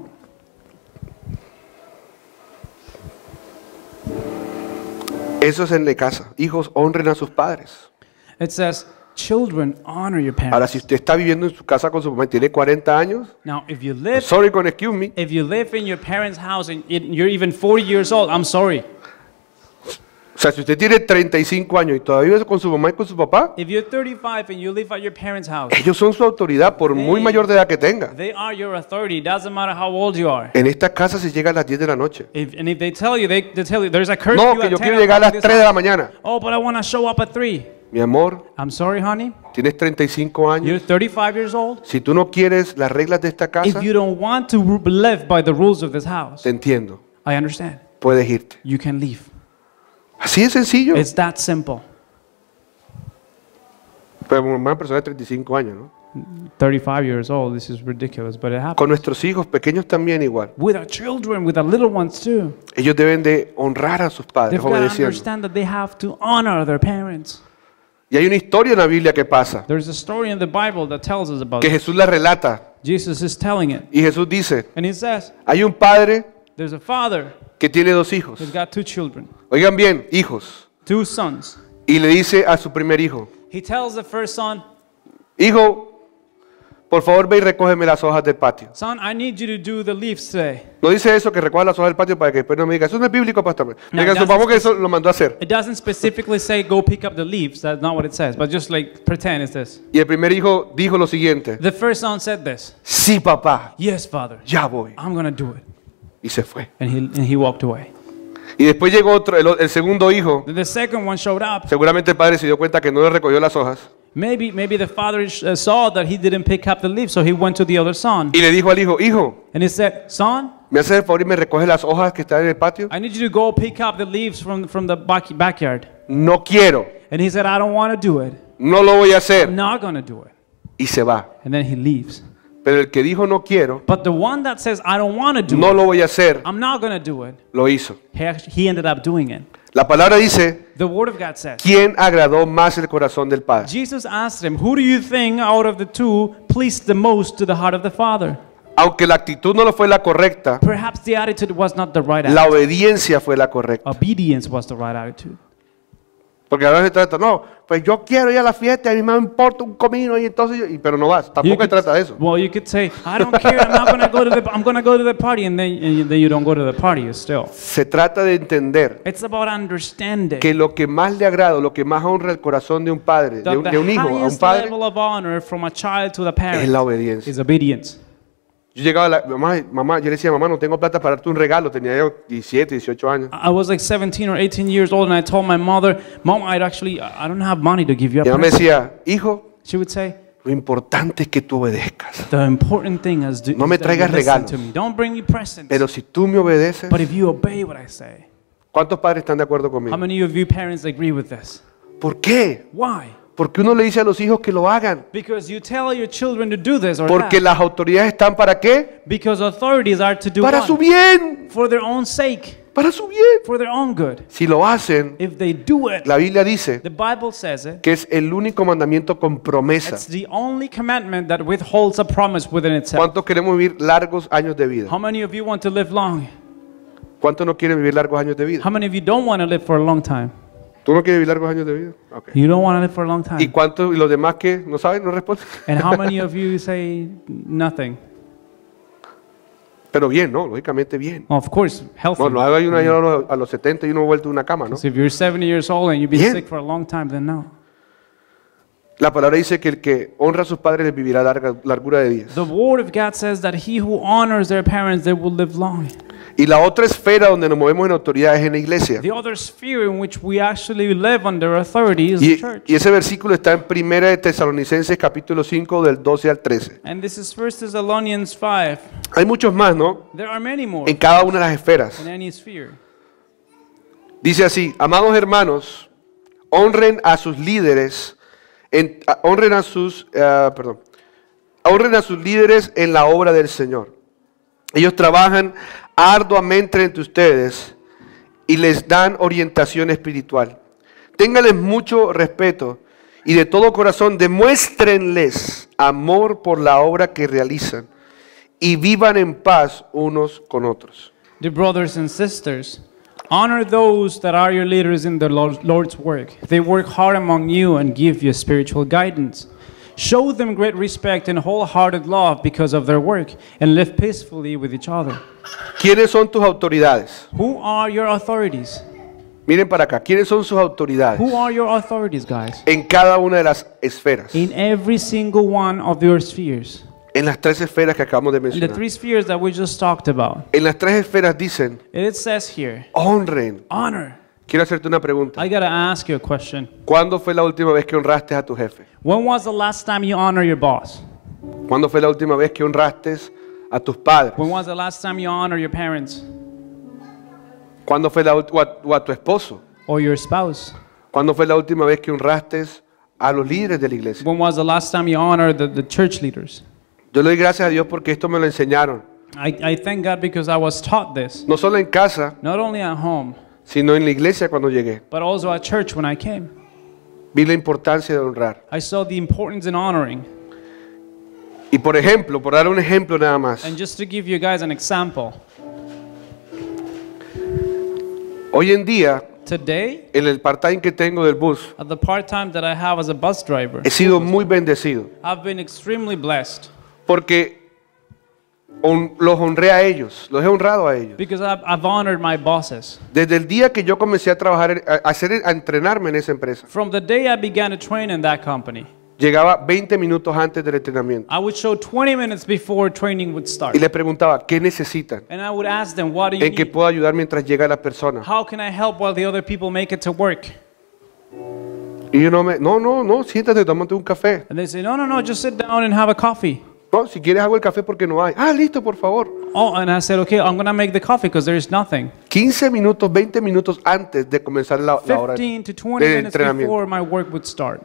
eso es en la casa. Hijos, honren a sus padres. It says, children, honor your Ahora, parents. si usted está viviendo en su casa con su mamá y tiene 40 años, Now, if you live sorry con excuse me, in your parents' house and you're even 40 years old, I'm sorry. o sea, si usted tiene 35 años y todavía vive con su mamá y con su papá, If you're 35 and you live at your parents' house, ellos son su autoridad por muy mayor de edad que tenga. they are your authority. It doesn't matter how old you are. En esta casa se llega a las 10 de la noche. And if they tell you, they tell you there's a curfew No, que at yo 10 quiero llegar a o'clock las in 3 this de la house. mañana. Oh, but I want to show up at 3. Mi amor, I'm sorry, honey. tienes 35 You're años. 35 years old. Si tú no quieres las reglas de esta casa, If you don't want to live by the rules of this house, te entiendo. I understand. Puedes irte. You can leave. Así de sencillo. It's that simple. Pero una persona de 35 años, ¿no? 35 years old, this is ridiculous, but it happens. Con nuestros hijos pequeños también igual. With our children, with our little ones too. Ellos deben de honrar a sus padres They've got to obedeciendo. understand that they have to honor their parents. Y hay una historia en la Biblia que pasa, There's a story in the Bible that tells us about que it. Jesús la relata. Jesus is telling it. Y Jesús dice, And he says, hay un padre there's a father que tiene 2 hijos. who's got 2 children, Oigan bien, hijos. 2 sons. Y le dice a su primer hijo, He tells the first son, hijo, por favor ve y recógeme las hojas del patio. son, I need you to do the leaves today. No dice eso, que recoja las hojas del patio para que después no me diga, eso no es bíblico, pastor. No, Diga, that's supongamos que eso lo mandó a hacer. It doesn't specifically say go pick up the leaves. That's not what it says. But just like pretend it's this. Y el primer hijo dijo lo siguiente, The first son said this. sí papá, Yes, father. ya voy. I'm going to do it. Y se fue. And he walked away. Y después llegó otro, el segundo hijo. Then the second one showed up. Seguramente el padre se dio cuenta que no le recogió las hojas. Maybe the father saw that he didn't pick up the leaves, so he went to the other son. Y le dijo al hijo, hijo, And he said, son, ¿me haces el favor y me recoge las hojas que están en el patio? I need you to go pick up the leaves from the backyard. No quiero, And he said, I don't want to do it. no lo voy a I'm hacer. not going to do it. Y se va. And then he leaves. Pero el que dijo no quiero, But the one that says, I don't want to do no it, lo voy a hacer, I'm not going to do it, lo hizo. he ended up doing it. La palabra dice, The word of God says, ¿quién agradó más el corazón del padre? Jesus asked him, who do you think out of the two pleased the most to the heart of the Father? Aunque la actitud no lo fue la correcta, Perhaps the attitude was not the right la attitude. obediencia fue la correcta. Obedience was the right attitude. Porque a veces se trata, no, pues yo quiero ir a la fiesta, a mí me importa un comino y entonces, pero no vas. You Tampoco se could- trata de eso. Well, you could say, I don't care, I'm going to go to the party, and then you don't go to the party still. Se trata de entender It's about understanding que lo que más le agrada, lo que más honra el corazón de un padre, that de un the hijo a un highest padre, level of honor from a child to the es parent la obediencia. is obedience. Yo llegaba a la mamá, yo le decía, mamá, no tengo plata para darte un regalo, tenía yo 17, 18 años. I was like 17 or 18 years old, and I told my mother, Mom, I don't have money to give you a Y ella me present. decía, hijo, She would say, lo importante es que tú obedezcas. the important thing is, No me is that you traigas listen regalos. to me. Don't bring me presents. Pero si tú me obedeces, But if you obey what I say, ¿cuántos padres están de acuerdo how conmigo? many of you parents agree with this? ¿Por qué? Why? Porque uno le dice a los hijos que lo hagan. Because you tell your children to do this or Porque that. las autoridades están para qué? Because authorities are to do Para what? su bien, For their own sake, para su bien. for their own good. Si lo hacen, If they do it, la Biblia dice the Bible says it. que es el único mandamiento con promesa. It's the only commandment that withholds a promise within itself. ¿Cuántos queremos vivir largos años de vida? How many of you want to live long? ¿Cuántos no quieren vivir largos años de vida? How many of you don't want to live for a long time? ¿Tú no quieres vivir largos años de vida? Ok. You don't want to live for a long ¿Y time. cuántos y los demás que no saben, no responden? And how many of you say nothing? Pero bien, ¿no? Lógicamente bien. Well, of course, healthy. No, no hay una a los 70 y uno vuelto a una cama, ¿no? Because if you're 70 years old and you've been Bien. sick for a long time, then no. La palabra dice que el que honra a sus padres vivirá largura de días. The word of God says that he who honors their parents, they will live long. Y la otra esfera donde nos movemos en autoridad es en la iglesia. The other sphere in which we actually live under authority is the church. Y ese versículo está en 1 de Tesalonicenses capítulo 5 del 12 al 13. And this is 1 Thessalonians 5. Hay muchos más, ¿no? There are many more En cada una de las esferas. in any sphere. Dice así: amados hermanos, honren a sus líderes, honren a sus líderes en la obra del Señor. Ellos trabajan arduamente entre ustedes y les dan orientación espiritual. Ténganles mucho respeto y de todo corazón demuéstrenles amor por la obra que realizan y vivan en paz unos con otros. Dear brothers and sisters, honor those that are your leaders in the Lord's work. They work hard among you and give you spiritual guidance. Show them great respect and wholehearted love because of their work, and live peacefully with each other. ¿Quiénes son tus autoridades? Who are your authorities? Miren para acá. ¿Quiénes son sus autoridades? Who are your authorities, guys? En cada una de las esferas. In every single one of your spheres. En las tres esferas que acabamos de In the mencionar. three spheres that we just talked about. En las tres esferas dicen, It says here, honren. honor. Quiero hacerte una pregunta. I gotta ask you a question. ¿Cuándo fue la última vez que honraste a tu jefe? When was the last time you honor your boss? ¿Cuándo fue la última vez que honraste a tus padres? When was the last time you honor your parents ¿Cuándo fue o a tu esposo? or your spouse? ¿Cuándo fue la última vez que honraste a los líderes de la iglesia? When was the last time you honored the church leaders? Yo le doy gracias a Dios porque esto me lo enseñaron. I thank God because I was taught this, No solo en casa, not only at home, sino en la iglesia cuando llegué. but also at church when I came. Vi la importancia de honrar. I saw the importance in honoring. Y por ejemplo, por dar un ejemplo nada más. And just to give you guys an example, Hoy en día, today, en el part-time que tengo del bus, at the part-time that I have as a bus driver, he sido muy bendecido. I've been extremely blessed Porque los honré a ellos, los he honrado a ellos. because I've honored my bosses. Desde el día que yo comencé a trabajar, a entrenarme en esa empresa, From the day I began to train in that company, llegaba 20 minutos antes del entrenamiento I would show 20 minutes before training would start. y les preguntaba, ¿qué necesitan? And I would ask them, what do you ¿En qué need? puedo ayudar mientras llega la persona? How can I help while the other people make it to work? Y yo no, siéntate, tómate un café. And they say, no, just sit down and have a coffee. No, si quieres hago el café porque no hay. Ah, listo, por favor. Oh, and I said, okay, I'm going to make the coffee because there's nothing. 15 minutos, 20 minutos antes de comenzar la hora 15 to 20 de minutes entrenamiento. before my work would start.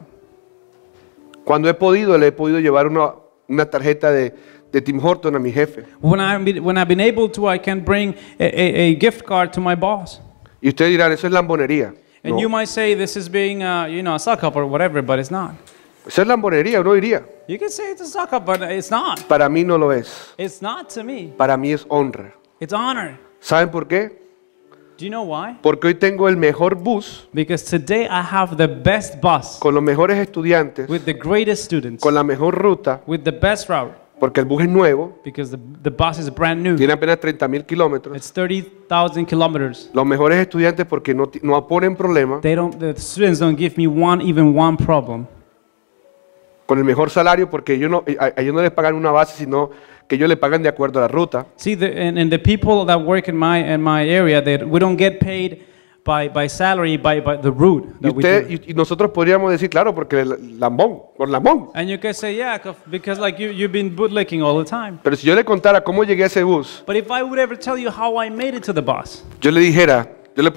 Cuando le he podido llevar una tarjeta de Tim Horton a mi jefe. When I've been able to, I can bring a gift card to my boss. Y ustedes dirán, eso es lambonería. And No, you might say this is being, a suck up or whatever, but it's not. eso es lambonería, uno diría. You can say it's a suck up, but it's not. Para mí no lo es. It's not to me. Para mí es honra. It's honor. ¿Saben por qué? Do you know why? Porque hoy tengo el mejor bus Because today I have the best bus con los mejores estudiantes, with the greatest students, con la mejor ruta, with the best route, porque el bus es nuevo, because the bus is brand new. tiene apenas 30,000 kilómetros. It's 30,000 kilometers. Los mejores estudiantes porque no ponen problema, The students don't give me even one problem. con el mejor salario porque a ellos no les pagan una base, sino que ellos le pagan de acuerdo a la ruta. See, and the people that work in my area, we don't get paid by salary, by the route Y, that we do. y nosotros podríamos decir, claro, porque por Lambón. And you can say, yeah, because like you've been bootlicking all the time. Pero si yo le contara cómo llegué a ese bus, But if I would ever tell you how I made it to the bus, yo le dijera, le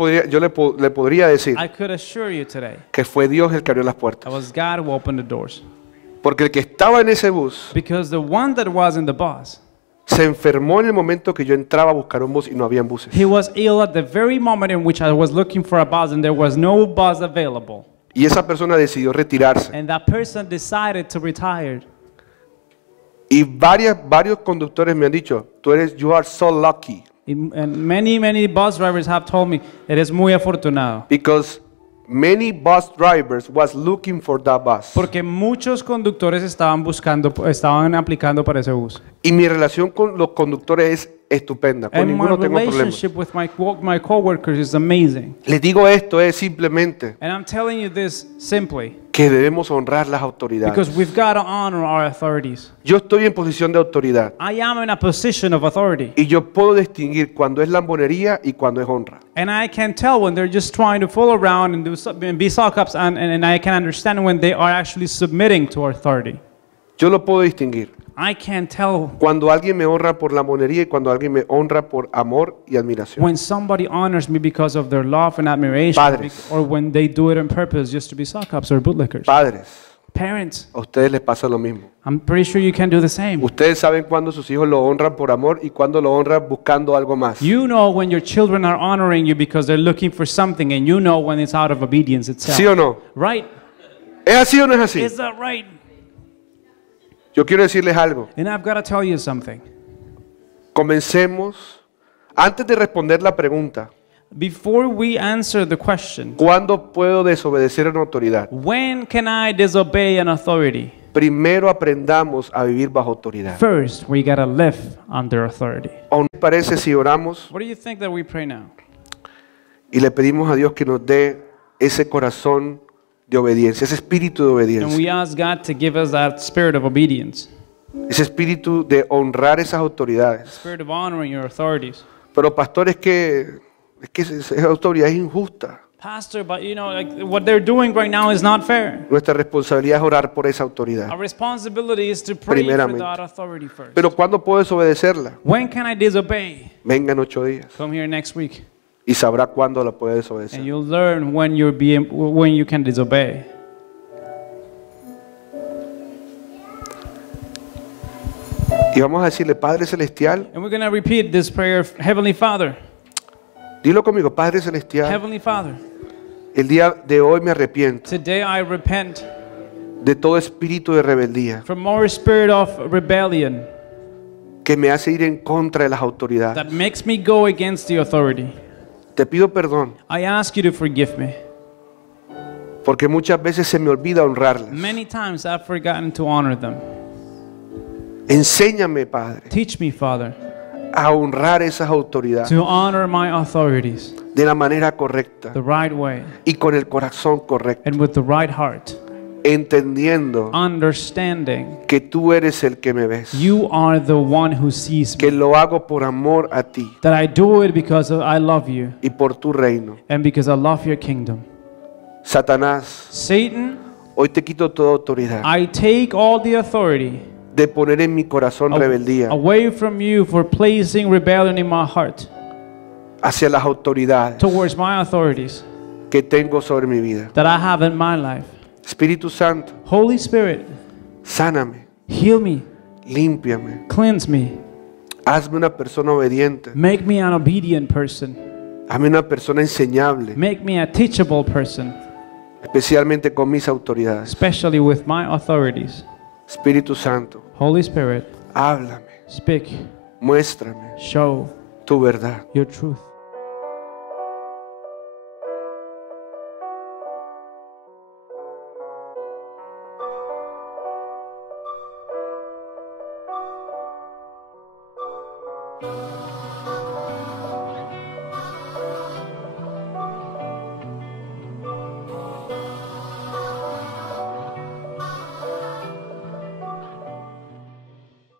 podría decir I could assure you today, que fue Dios el que abrió las it puertas. was God who opened the doors. Porque el que estaba en ese bus Because the one that was in the bus, se enfermó en el momento que yo entraba a buscar un bus y no habían buses. he was ill at the very moment in which I was looking for a bus and there was no bus available. Y esa persona decidió retirarse. And that person decided to retire. Y varios conductores me han dicho, you are so lucky. And many bus drivers have told me, eres muy afortunado. Because many bus drivers was looking for that bus. Porque muchos conductores estaban aplicando para ese bus. Y mi relación con los conductores es estupenda. Con And my ninguno tengo problemas. relationship with my coworkers is amazing. Les digo esto es simplemente And I'm telling you this simply, que debemos honrar las autoridades. Because we've got to honor our authorities. Yo estoy en posición de autoridad I am in a position of authority. y yo puedo distinguir cuando es lambonería y cuando es honra. And I can tell when they're just trying to fool around and and be sock ups, and I can understand when they are actually submitting to our authority. Yo lo puedo distinguir I can tell cuando alguien me honra por lambonería y cuando alguien me honra por amor y admiración. when somebody honors me because of their love and admiration, Padres. or when they do it on purpose just to be sock ups or bootlickers. Padres, Parents, a ustedes les pasa lo mismo. I'm pretty sure you can do the same. Ustedes saben cuándo sus hijos lo honran por amor y cuándo lo honran buscando algo más. You know when your children are honoring you because they're looking for something, and you know when it's out of obedience itself. ¿Sí o no? Right? ¿Es así o no es así? Is that right? Yo quiero decirles algo. And I've got to tell you something. Comencemos, antes de responder la pregunta, Before we answer the question, ¿cuándo puedo desobedecer a una autoridad? when can I disobey an authority? Primero aprendamos a vivir bajo autoridad. First, we got to live under authority. ¿O no les parece si oramos What do you think that we pray now? y le pedimos a Dios que nos dé ese corazón de obediencia, ese espíritu de And obediencia, we ask God to give us that spirit of obedience, ese espíritu de honrar esas autoridades? spirit of honoring your authorities. Pero pastor, es que esa autoridad es injusta. Pastor, but you know, like what they're doing right now is not fair. Nuestra responsabilidad es orar por esa autoridad. Our responsibility is to pray for Primeramente. that authority first. Pero ¿cuándo puedo desobedecerla? When can I disobey? Venga en 8 días Come here next week, y sabrá cuándo la puede and desobedecer. you'll learn when when you can disobey. Y vamos a decirle, Padre Celestial, And we're going to repeat this prayer. Heavenly Father, dilo conmigo, Padre Celestial, Heavenly Father, el día de hoy me arrepiento today I repent de todo espíritu de rebeldía from our spirit of rebellion que me hace ir en contra de las autoridades. that makes me go against the authority. Te pido perdón I ask you to forgive me. porque muchas veces se me olvida honrarlas. Many times I've forgotten to honor them. Enséñame, Padre, Teach me, Father, a honrar esas autoridades to honor my authorities de la manera correcta the right way y con el corazón correcto, and with the right heart, entendiendo understanding que tú eres el que me ves, you are the one who sees que me, lo hago por amor a ti that I do it because I love you y por tu reino. and because I love your kingdom. Satanás, Satan, hoy te quito toda autoridad I take all the authority de poner en mi corazón rebeldía away from you for placing rebellion in my heart hacia las autoridades towards my authorities que tengo sobre mi vida. that I have in my life. Espíritu Santo, Holy Spirit, sáname, heal me, límpiame, cleanse me, hazme una persona obediente, make me an obedient person, hazme una persona enseñable, make me a teachable person, especialmente con mis autoridades. especially with my authorities. Espíritu Santo, Holy Spirit, háblame, speak, muéstrame show tu verdad. your truth.